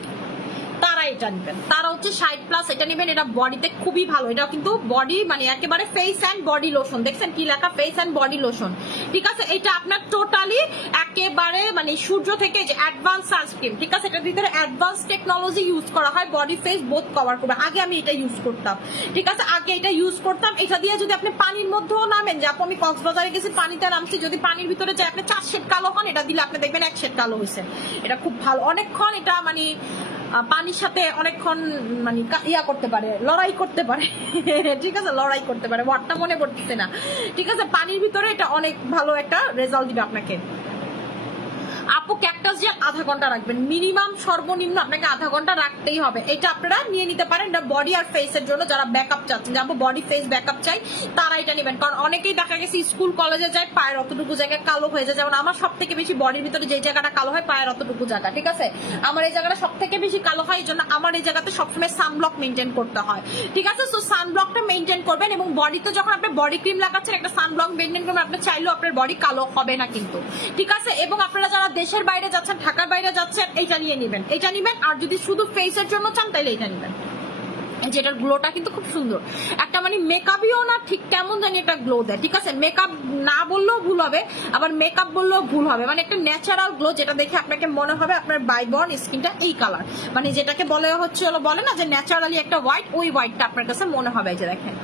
তারা এটা নেবেন, তারা হচ্ছে 60+, এটা নেবেন। এটা বডিতে খুবই ভালো, এটা কিন্তু বডি মানে একেবারে ফেস অ্যান্ড বডি লোশন, দেখছেন কি লেখা, ফেস অ্যান্ড বডি লোশন, ঠিক আছে। এটা আপনার টোটালি একেবারে মানে সূর্য থেকে যে অ্যাডভান্স সানস্ক্রিন, ঠিক আছে, এটার ভিতরে অ্যাডভান্স টেকনোলজি ইউজ করা হয়, বডি ফেস বোথ কভার করবে। আগে আমি এটা ইউজ করতাম, ঠিক আছে, আগে এটা ইউজ করতাম। এটা দিয়ে যদি আপনি পানির মধ্যেও নামেন, যে আপু আমি কক্সবাজারে গেছি পানিতে নামছি, যদি পানির ভিতরে যায় আপনি 4 শেড কালো হন, এটা দিলে আপনি দেখবেন 1 শেড কালো হয়েছে। এটা খুব ভালো, অনেকক্ষণ এটা মানে পানির সাথে অনেকক্ষণ মানে ইয়া করতে পারে, লড়াই করতে পারে, ঠিক আছে, লড়াই করতে পারে, ওয়ার্ডটা মনে পড়তেছে না, ঠিক আছে। পানির ভিতরে এটা অনেক ভালো একটা রেজাল্ট দিবে আপনাকে। আপু ক্যাকটাস জেল আধা ঘন্টা রাখবেন, মিনিমাম সর্বনিম্ন আপনাকে আধা ঘন্টা রাখতেই হবে। এটা আপনারা নিয়ে নিতে পারেন, এটা বডি আর ফেসের জন্য যারা ব্যাকআপ চাচ্ছেন, যে আপু বডি ফেস ব্যাকআপ চাই তারা এটা নেবেন। কারণ অনেকেই দেখা গেছে স্কুল কলেজে যায় পায়ের অতটুকু জায়গায় কালো হয়ে যায়, যেমন আমার সব থেকে বেশি বডির ভিতরে যে জায়গাটা কালো হয় পায়ের অতটুকু জায়গা, ঠিক আছে, আমার এই জায়গাটা সব থেকে বেশি কালো হয়, এই জন্য আমার এই জায়গাতে সবসময় সানব্লক মেনটেন করতে হয়, ঠিক আছে। সো সানব্লকটা মেনটেন করবেন, এবং বডিতে যখন আপনি বডি ক্রিম লাগাচ্ছেন একটা সানব্লক মেনটেন করবেন, আপনি চাইলেও আপনার বডি কালো হবে না কিন্তু, ঠিক আছে। এবং আপনারা যারা দেশের বাইরে যাচ্ছেন, ঢাকার বাইরে যাচ্ছেন, এইটা নিয়ে নেবেন, এটা নিবেন। আর যদি শুধু ফেসের জন্য চান তাহলে এটা নিবেন, যেটার গ্লোটা কিন্তু খুব সুন্দর, একটা মানে মেকআপইও না ঠিক কেমন জানি একটা গ্লো দেয়, ঠিক আছে। মেকআপ না বললেও ভুল হবে, আবার মেকআপ বললেও ভুল হবে, মানে একটা ন্যাচারাল গ্লো, যেটা দেখে আপনাকে মনে হবে আপনার বাইবর্ন স্কিনটা এই কালার, মানে যেটাকে বলে হচ্ছে বলে না যে ন্যাচারালি একটা হোয়াইট, ওই হোয়াইটটা আপনার কাছে মনে হবে, যে দেখেন।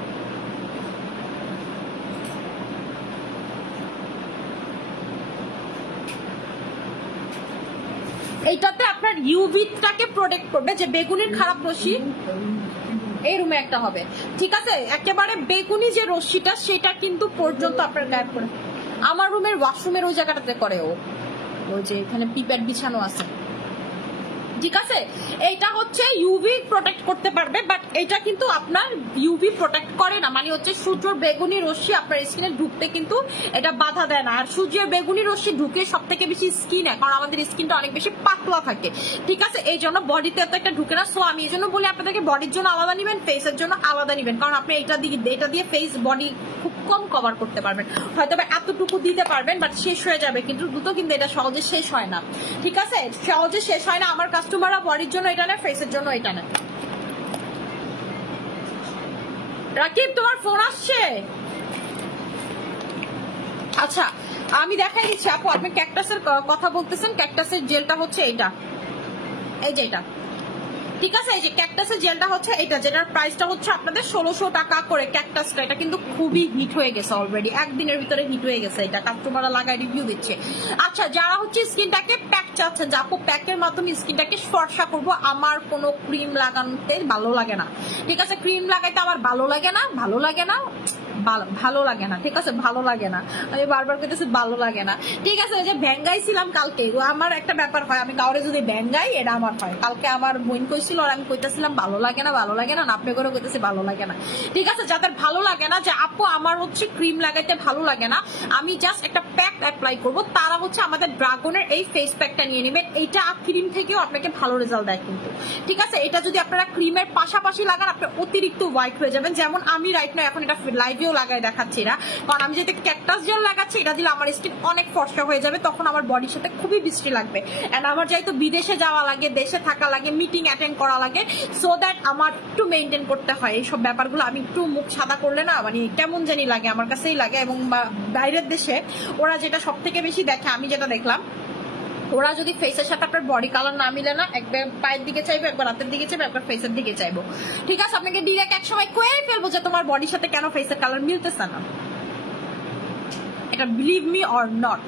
এইটাতে আপনার ইউভিটাকে প্রোটেক্ট করবে, যে বেগুনির খারাপ রশ্মি এই রুমে একটা হবে, ঠিক আছে, একেবারে বেগুনি যে রশ্মিটা সেটা কিন্তু পর্যন্ত আপনার গায়েব করে। আমার রুমের ওয়াশরুমের ওই জায়গাটাতে করে ও, ওই যে এখানে পিপ্যাড বিছানো আছে, ঠিক আছে। এইটা হচ্ছে ইউভি প্রোটেক্ট করতে পারবে, বাট এটা কিন্তু আপনার ইউভি প্রোটেক্ট করে না, মানে হচ্ছে সূর্যের বেগুনি রশ্মি আপনার স্কিনে ঢুকতে কিন্তু এটা বাধা দেয় না। আর সূর্যের বেগুনি রশ্মি ঢুকে সব থেকে বেশি স্কিনে, কারণ আমাদের স্কিনটা অনেক বেশি পাতলা থাকে, ঠিক আছে, এই জন্য বডিতে এত একটা ঢুকে না। সো আমি এই জন্য বলি আপনাদেরকে বডির জন্য আলাদা নিবেন, ফেসের জন্য আলাদা নিবেন, কারণ আপনি এটা দিয়ে ফেস বডি খুব কম কভার করতে পারবেন, হয়তো এতটুকু দিতে পারবেন, বাট শেষ হয়ে যাবে কিন্তু দ্রুত, কিন্তু এটা সহজে শেষ হয় না, ঠিক আছে, সহজে শেষ হয় না। আমার কাস্টমাররা বডির জন্য এটা নেয়, ফেসের জন্য এটা নেয়। রাকিব তোমার ফোন আসছে, আচ্ছা আমি দেখাই দিচ্ছি আপু। আপনি ক্যাকটাসের কথা বলতেছেন, ক্যাকটাসের জেলটা হচ্ছে এটা, এই যে এটা, ঠিক আছে, এই যে ক্যাকটাসের জেলটা হচ্ছে এটা, যেটার প্রাইসটা হচ্ছে আপনাদের 1600 টাকা করে। ক্যাকটাসটা এটা কিন্তু খুবই হিট হয়ে গেছে অলরেডি, একদিনের ভিতরে হিট হয়ে গেছে, এটা কাস্টমাররা লাগায় রিভিউ দিচ্ছে। আচ্ছা যারা হচ্ছে স্কিনটাকে প্যাক চাচ্ছেন, যে আপু প্যাকের মাধ্যমে স্কিনটাকে ফর্সা করবো, আমার কোনো ক্রিম লাগানোতে ভালো লাগে না, ঠিক আছে, ক্রিম লাগাইতে আমার ভালো লাগে না, ভালো লাগে না, ভালো লাগে না, ঠিক আছে, ভালো লাগে না, আমি বারবার কইতেছি ভালো লাগে না, ঠিক আছে। ওই যে ভ্যাঙ্গাইছিলাম কালকে, আমার একটা ব্যাপার হয়, আমি কাউরে যদি ভ্যাঙ্গাই এটা আমার হয়, কালকে আমার বোন কইছিল আর আমি কইতেছিলাম ভালো লাগে না, ভালো লাগে না, আপনি করে কইতেছি ভালো লাগে না, ঠিক আছে। যাদের ভালো লাগে না যে আপু আমার হচ্ছে ক্রিম লাগাইতে ভালো লাগে না, আমি জাস্ট একটা প্যাক অ্যাপ্লাই করব, তারা হচ্ছে আমাদের ড্রাগনের এই ফেস প্যাকটা নিয়ে নেবেন। এইটা ক্রিম থেকেও আপনাকে ভালো রেজাল্ট দেয় কিন্তু, ঠিক আছে। এটা যদি আপনারা ক্রিমের পাশাপাশি লাগান আপনার অতিরিক্ত হোয়াইট হয়ে যাবেন, যেমন আমি রাইট না এখন এটা লাইভেও লাগাই দেখাচ্ছি না, কারণ আমি যেটা ক্যাকটাস জেল লাগাচ্ছি এটা দিলে আমার স্কিন অনেক ফর্সা হয়ে যাবে, তখন আমার বডির সাথে খুবই বৃষ্টি লাগবে, এন্ড আমার যেহেতু বিদেশে যাওয়া লাগে, দেশে থাকা লাগে, মিটিং অ্যাটেন্ড করা লাগে, সো দ্যাট আমার একটু মেনটেন করতে হয় এইসব ব্যাপারগুলো। আমি একটু মুখ সাদা করলে না মানে কেমন জানি লাগে, আমার কাছেই লাগে। এবং বাইরের দেশে ওরা যেটা সব থেকে বেশি দেখে, আমি যেটা দেখলাম, ওরা যদি ফেসের সাথে আপনার বডি কালার না মিলে না, একবার পায়ের দিকে চাইবো, একবার হাতের দিকে চাইবো, একবার ফেসের দিকে চাইবো, ঠিক আছে, আপনাকে ডিরেক্ট এক সময় কয়ে ফেলবো যে তোমার বডির সাথে কেন ফেসের কালার মিলতেছে না। এটা বিলিভ মি অর নট,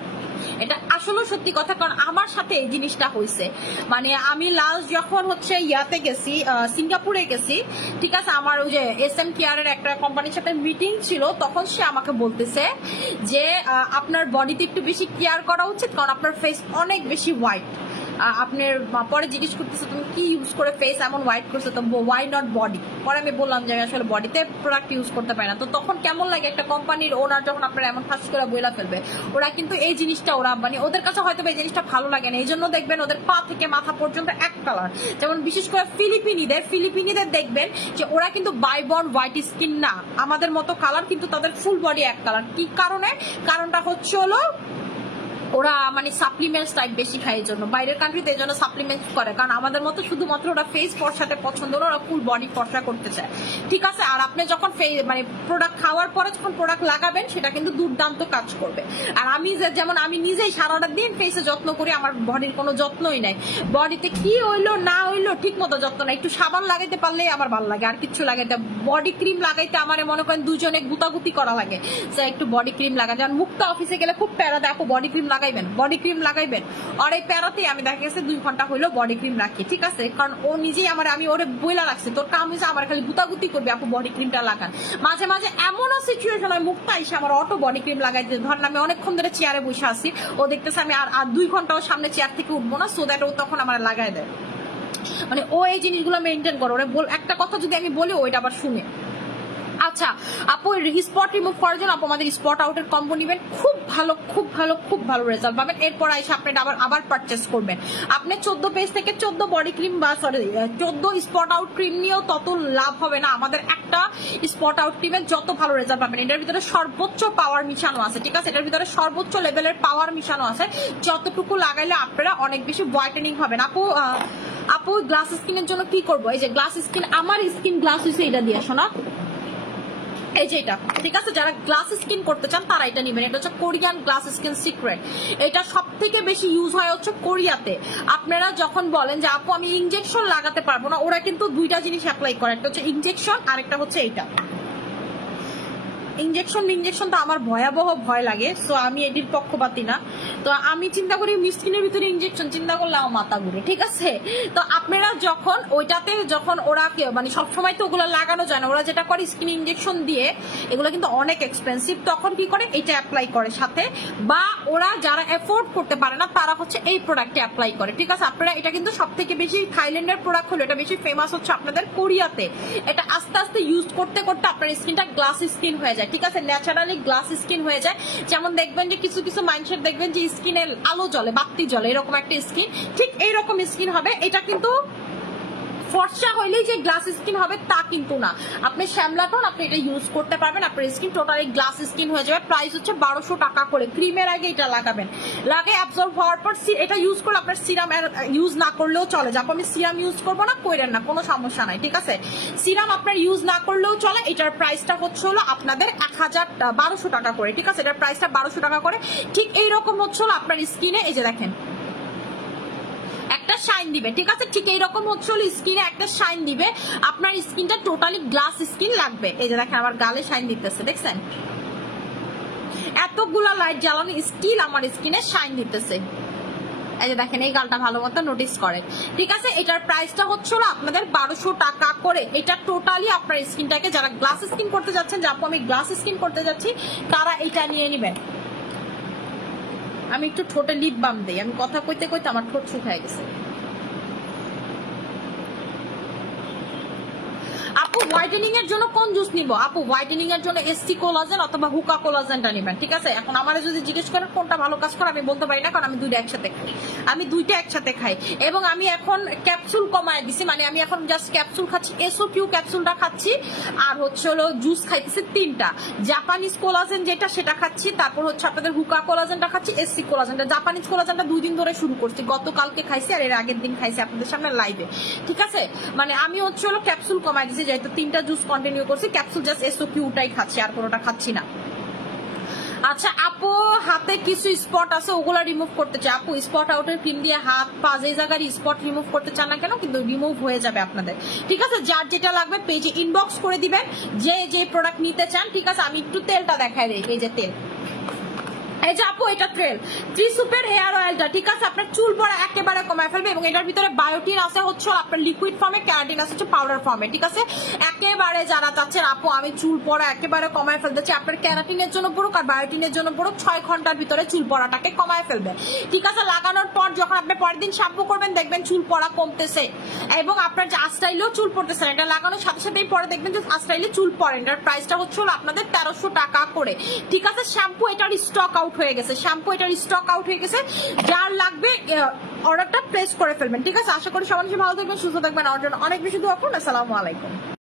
এটা আসলে সত্যি কথা, কারণ আমার সাথে এই জিনিসটা হয়েছে। মানে আমি লাস্ট যখন হচ্ছে ইয়াতে গেছি, সিঙ্গাপুরে গেছি, ঠিক আছে, আমার ওই যে SM কেয়ারের একটা কোম্পানির সাথে মিটিং ছিল, তখন সে আমাকে বলতেছে যে আপনার বডিতে একটু বেশি কেয়ার করা উচিত, কারণ আপনার ফেস অনেক বেশি হোয়াইট। আপনার পরে জিজ্ঞেস করতেছে তুমি কি ইউজ করে ফেস এমন হোয়াইট করছো, তো ওয়াই নট বডি। পরে আমি বললাম যে আমি আসলে বডিতে প্রোডাক্ট ইউজ করতে পারি না। তো তখন কেমন লাগে একটা কোম্পানির ওনার যখন আপনার এমন ফাঁস করে বইলা ফেলবে, ওরা কিন্তু এই জিনিসটা ওরা মানে ওদের কাছে হয়তো এই জিনিসটা ভালো লাগে না, এই জন্য দেখবেন ওদের পা থেকে মাথা পর্যন্ত এক কালার। যেমন বিশেষ করে ফিলিপিনিদের দেখবেন যে ওরা কিন্তু বাইবর্ন হোয়াইট স্কিন না, আমাদের মতো কালার, কিন্তু তাদের ফুল বডি এক কালার। কি কারণে? কারণটা হচ্ছে হলো ওরা মানে সাপ্লিমেন্টস টাইপ বেশি খায়, এই জন্য বাইরের কান্ট্রিতে এই জন্য সাপ্লিমেন্টস করে, কারণ আমাদের মতো শুধুমাত্র ওরা ফেস ফর্সাতে পছন্দ না, ওরা ফুল বডি ফর্সা করতে চায়, ঠিক আছে। আর আপনি যখন মানে প্রোডাক্ট খাওয়ার পরে যখন প্রোডাক্ট লাগাবেন সেটা কিন্তু দুর্দান্ত কাজ করবে। আর আমি যেমন আমি নিজেই সারাটা দিন ফেসে যত্ন করি, আমার বডির কোনো যত্নই নাই, বডিতে কি হইলো না হইলো ঠিক মতো যত্ন নাই, একটু সাবান লাগাইতে পারলেই আমার ভালো লাগে, আর কিছু লাগাইতে, বডি ক্রিম লাগাইতে আমার মনে করেন দুজনে গুতাগুতি করা লাগে যে একটু বডি ক্রিম লাগা। যেমন মুক্তা অফিসে গেলে খুব প্যারা দেখো বডি ক্রিম লাগা লাগাইবেন, বডি ক্রিম লাগাইবেন। আর এই প্যারাতেই আমি দেখা গেছে 2 ঘন্টা হইলো বডি ক্রিম রাখি, ঠিক আছে? কারণ ও নিজেই আমি ওরে বইলা রাখছি, তোর কাম হয়েছে আমার খালি গুতাগুতি করবে, আপু বডি ক্রিমটা লাগান। মাঝে মাঝে এমনও সিচুয়েশন হয় মুখটা এসে আমার অটো বডি ক্রিম লাগাই দিয়ে, ধরেন আমি অনেকক্ষণ ধরে চেয়ারে বসে আছি, ও দেখতেছে আমি আর 2 ঘন্টাও সামনে চেয়ার থেকে উঠবো না, সো দ্যাট ও তখন আমার লাগাই দেয়। মানে ও এই জিনিসগুলো মেনটেন করে, ওরে একটা কথা যদি আমি বলি ওইটা আবার শুনে। আচ্ছা আপু স্পট রিমুভ করার জন্য আপু আমাদের স্পট আউটের কম্বো নিবেন, খুব ভালো খুব ভালো খুব ভালো রেজাল্ট পাবেন। এরপর এসে আপনি আবার পারচেস করবেন। আপনি 14 পেজ থেকে 14 বডি ক্রিম বা 14 স্পট আউট ক্রিম নিয়েও তত লাভ হবে না। আমাদের একটা স্পট আউট ক্রিমের যত ভালো রেজাল্ট পাবেন, এটার ভিতরে সর্বোচ্চ পাওয়ার মিশানো আছে, ঠিক আছে? এটার ভিতরে সর্বোচ্চ লেভেলের পাওয়ার মিশানো আছে, যতটুকু লাগাইলে আপনারা অনেক বেশি হোয়াইটেনিং হবেন। আপু গ্লাস স্কিনের জন্য কি করবো? এই যে গ্লাস স্কিন, আমার স্কিন গ্লাস হয়েছে এটা দিয়ে, শোনা এই যে এটা, ঠিক আছে? যারা গ্লাস স্কিন করতে চান তারা এটা নেবেন। এটা হচ্ছে কোরিয়ান গ্লাস স্কিন সিক্রেট। এটা সব থেকে বেশি ইউজ হয় হচ্ছে কোরিয়াতে। আপনারা যখন বলেন যে আপু আমি ইনজেকশন লাগাতে পারবো না, ওরা কিন্তু 2টা জিনিস অ্যাপ্লাই করে, একটা হচ্ছে ইনজেকশন আর একটা হচ্ছে এইটা। ইনজেকশন তো আমার ভয়াবহ ভয় লাগে, সো আমি এটির পক্ষপাতি না। তো আমি চিন্তা করি স্কিনের ভিতরে ইনজেকশন চিন্তা করলে আমার মাথা ঘুরে, ঠিক আছে? তো আপনারা যখন ওইটাতে যখন ওরা মানে সবসময় তো ওগুলো লাগানো যায় না, ওরা যেটা করে স্কিন ইনজেকশন দিয়ে, এগুলো কিন্তু অনেক এক্সপেন্সিভ, তখন কি করে এটা অ্যাপ্লাই করে সাথে, বা ওরা যারা এফোর্ড করতে পারে না তারা হচ্ছে এই প্রোডাক্টে অ্যাপ্লাই করে, ঠিক আছে? আপনারা এটা কিন্তু সব থেকে বেশি থাইল্যান্ডের প্রোডাক্ট হলো, এটা বেশি ফেমাস হচ্ছে আপনাদের কোরিয়াতে। এটা আস্তে আস্তে ইউজ করতে করতে আপনার স্কিনটা গ্লাস স্কিন হয়ে যায়, ঠিক আছে? ন্যাচারালি গ্লাস স্কিন হয়ে যায়। যেমন দেখবেন যে কিছু কিছু মানুষের দেখবেন যে স্কিনে আলো জ্বলে, বাতি জ্বলে, এরকম একটা স্কিন, ঠিক এইরকম স্কিন হবে। এটা কিন্তু ফর্সা হইলেই যে গ্লাস স্কিন হবে তা কিন্তু না। আপনি শ্যামলাটন আপনি এটা ইউজ করতে পারবেন, আপনার স্কিন টোটালি গ্লাস স্কিন হয়ে যাবে। প্রাইস হচ্ছে 1200 টাকা করে। ক্রিমের আগে এটা লাগাবেন, লাগে অ্যাবজর্ব হওয়ার পর এটা ইউজ করলে আপনার সিরাম ইউজ না করলেও চলে। যাবো আমি সিরাম ইউজ করবো না, কইরেন না, কোনো সমস্যা নাই, ঠিক আছে? সিরাম আপনার ইউজ না করলেও চলে। এটার প্রাইসটা হচ্ছে হলো আপনাদের 1200 টাকা করে, ঠিক আছে? এটার প্রাইসটা 1200 টাকা করে। ঠিক এইরকম হচ্ছে হলো আপনার স্কিনে, এই যে দেখেন একটা শাইন দিবে, ঠিক আছে? ঠিক এইরকম হচ্ছে স্কিনে একটা শাইন দিবে, আপনার স্কিনটা টোটালি গ্লাস স্কিন লাগবে। এই যে দেখেন আমার গালে শাইন দিতেছে, দেখছেন? এতগুলা লাইট জ্বালানো স্টিল আমার স্কিনে শাইন দিতেছে। এই যে দেখেন এই গালটা ভালো মতো নোটিস করে, ঠিক আছে? এটার প্রাইসটা হচ্ছে আপনাদের 1200 টাকা করে। এটা টোটালি আপনার স্কিনটাকে, যারা গ্লাস স্কিন করতে যাচ্ছেন, যে আপু আমি গ্লাস স্কিন করতে যাচ্ছি, তারা এটা নিয়ে নেবেন। আমি একটু ঠোঁটে লিপ বাম দিই, আমি কথা কইতে কইতে আমার ঠোঁট শুকায় গেছে। আপু হোয়াইটেনিং এর জন্য কোন জুস নিব? আপু হোয়াইটেনিং এর জন্য এসসি কোলাজেন অথবা হুকা কোলাজেনটা নেবেন, ঠিক আছে? এখন আমারে যদি জিজ্ঞেস করেন কোনটা ভালো কাজ করে, আমি বলতে পারি না, কারণ আমি দুইটা একসাথে খাই। এবং আমি এখন ক্যাপসুল কমায় দিছি, মানে আমি এখন জাস্ট ক্যাপসুল খাচ্ছি, এসওকিউ ক্যাপসুলটা খাচ্ছি, আর হচ্ছে হলো জুস খাইতেছি 3টা। জাপানিজ কোলাজেন যেটা সেটা খাচ্ছি, তারপর হচ্ছে আপনাদের হুকা কোলাজেনটা খাচ্ছি, এসসি কোলাজেনটা। জাপানিজ কোলাজেনটা 2 দিন ধরে শুরু করছি, গতকালকে খাইছি আর এর আগের দিন খাইছি আপনাদের সামনে লাইভে, ঠিক আছে? মানে আমি হচ্ছে হলো ক্যাপসুল কমায় দিছি, যেহেতু 3টা জুস কন্টিনিউ করছি, ক্যাপসুল জাস্ট এসওকিউটাই খাচ্ছি, আর কোনোটা খাচ্ছি না। আচ্ছা আপু হাতে কিছু স্পট আছে, ওগুলা রিমুভ করতে চাই। আপু স্পট আউটের ক্রিম দিয়ে হাত পা যে জায়গার স্পট রিমুভ করতে চান না কেন, কিন্তু রিমুভ হয়ে যাবে আপনাদের, ঠিক আছে? যার যেটা লাগবে পেজে ইনবক্স করে দিবেন, যে প্রোডাক্ট নিতে চান, ঠিক আছে? আমি একটু তেলটা দেখাই দিই, এই যে তেল, এই যে আপু এটা ট্রিসুপের হেয়ার অয়েলটা, ঠিক আছে? আপনার চুল পড়া একেবারে কমায় ফেলবে, এবং এটার ভিতরে বায়োটিন আছে হচ্ছে আপনার লিকুইড ফর্মে, ক্যারাটিন আছে হচ্ছে পাউডার ফর্মে, ঠিক আছে? একেবারে যারা চাচ্ছেন আপু আমি চুল পড়া একেবারে কমায় ফেলতে চাই, আপনার ক্যারাটিনের জন্য পড়ুক আর বায়োটিনের জন্য পড়ুক, 6 ঘন্টার ভিতরে চুল পড়াটাকে কমায় ফেলবে, ঠিক আছে? লাগানোর পর যখন আপনি পরের দিন শ্যাম্পু করবেন দেখবেন চুল পড়া কমতেছে, এবং আপনার যে আস্টাইলেও চুল পড়তেছে না। এটা লাগানোর সাথে সাথেই পরে দেখবেন যে আস্টাইলে চুল পড়ে। এটার প্রাইসটা হচ্ছে আপনাদের 1300 টাকা করে, ঠিক আছে? শ্যাম্পু এটার স্টক আউট হয়ে গেছে, যার লাগবে অর্ডারটা প্লেস করে ফেলবেন, ঠিক আছে? আশা করি সবাই ভালো থাকবেন, সুস্থ থাকবেন, অনেক বেশি দোয়া করুন। আসসালামু আলাইকুম।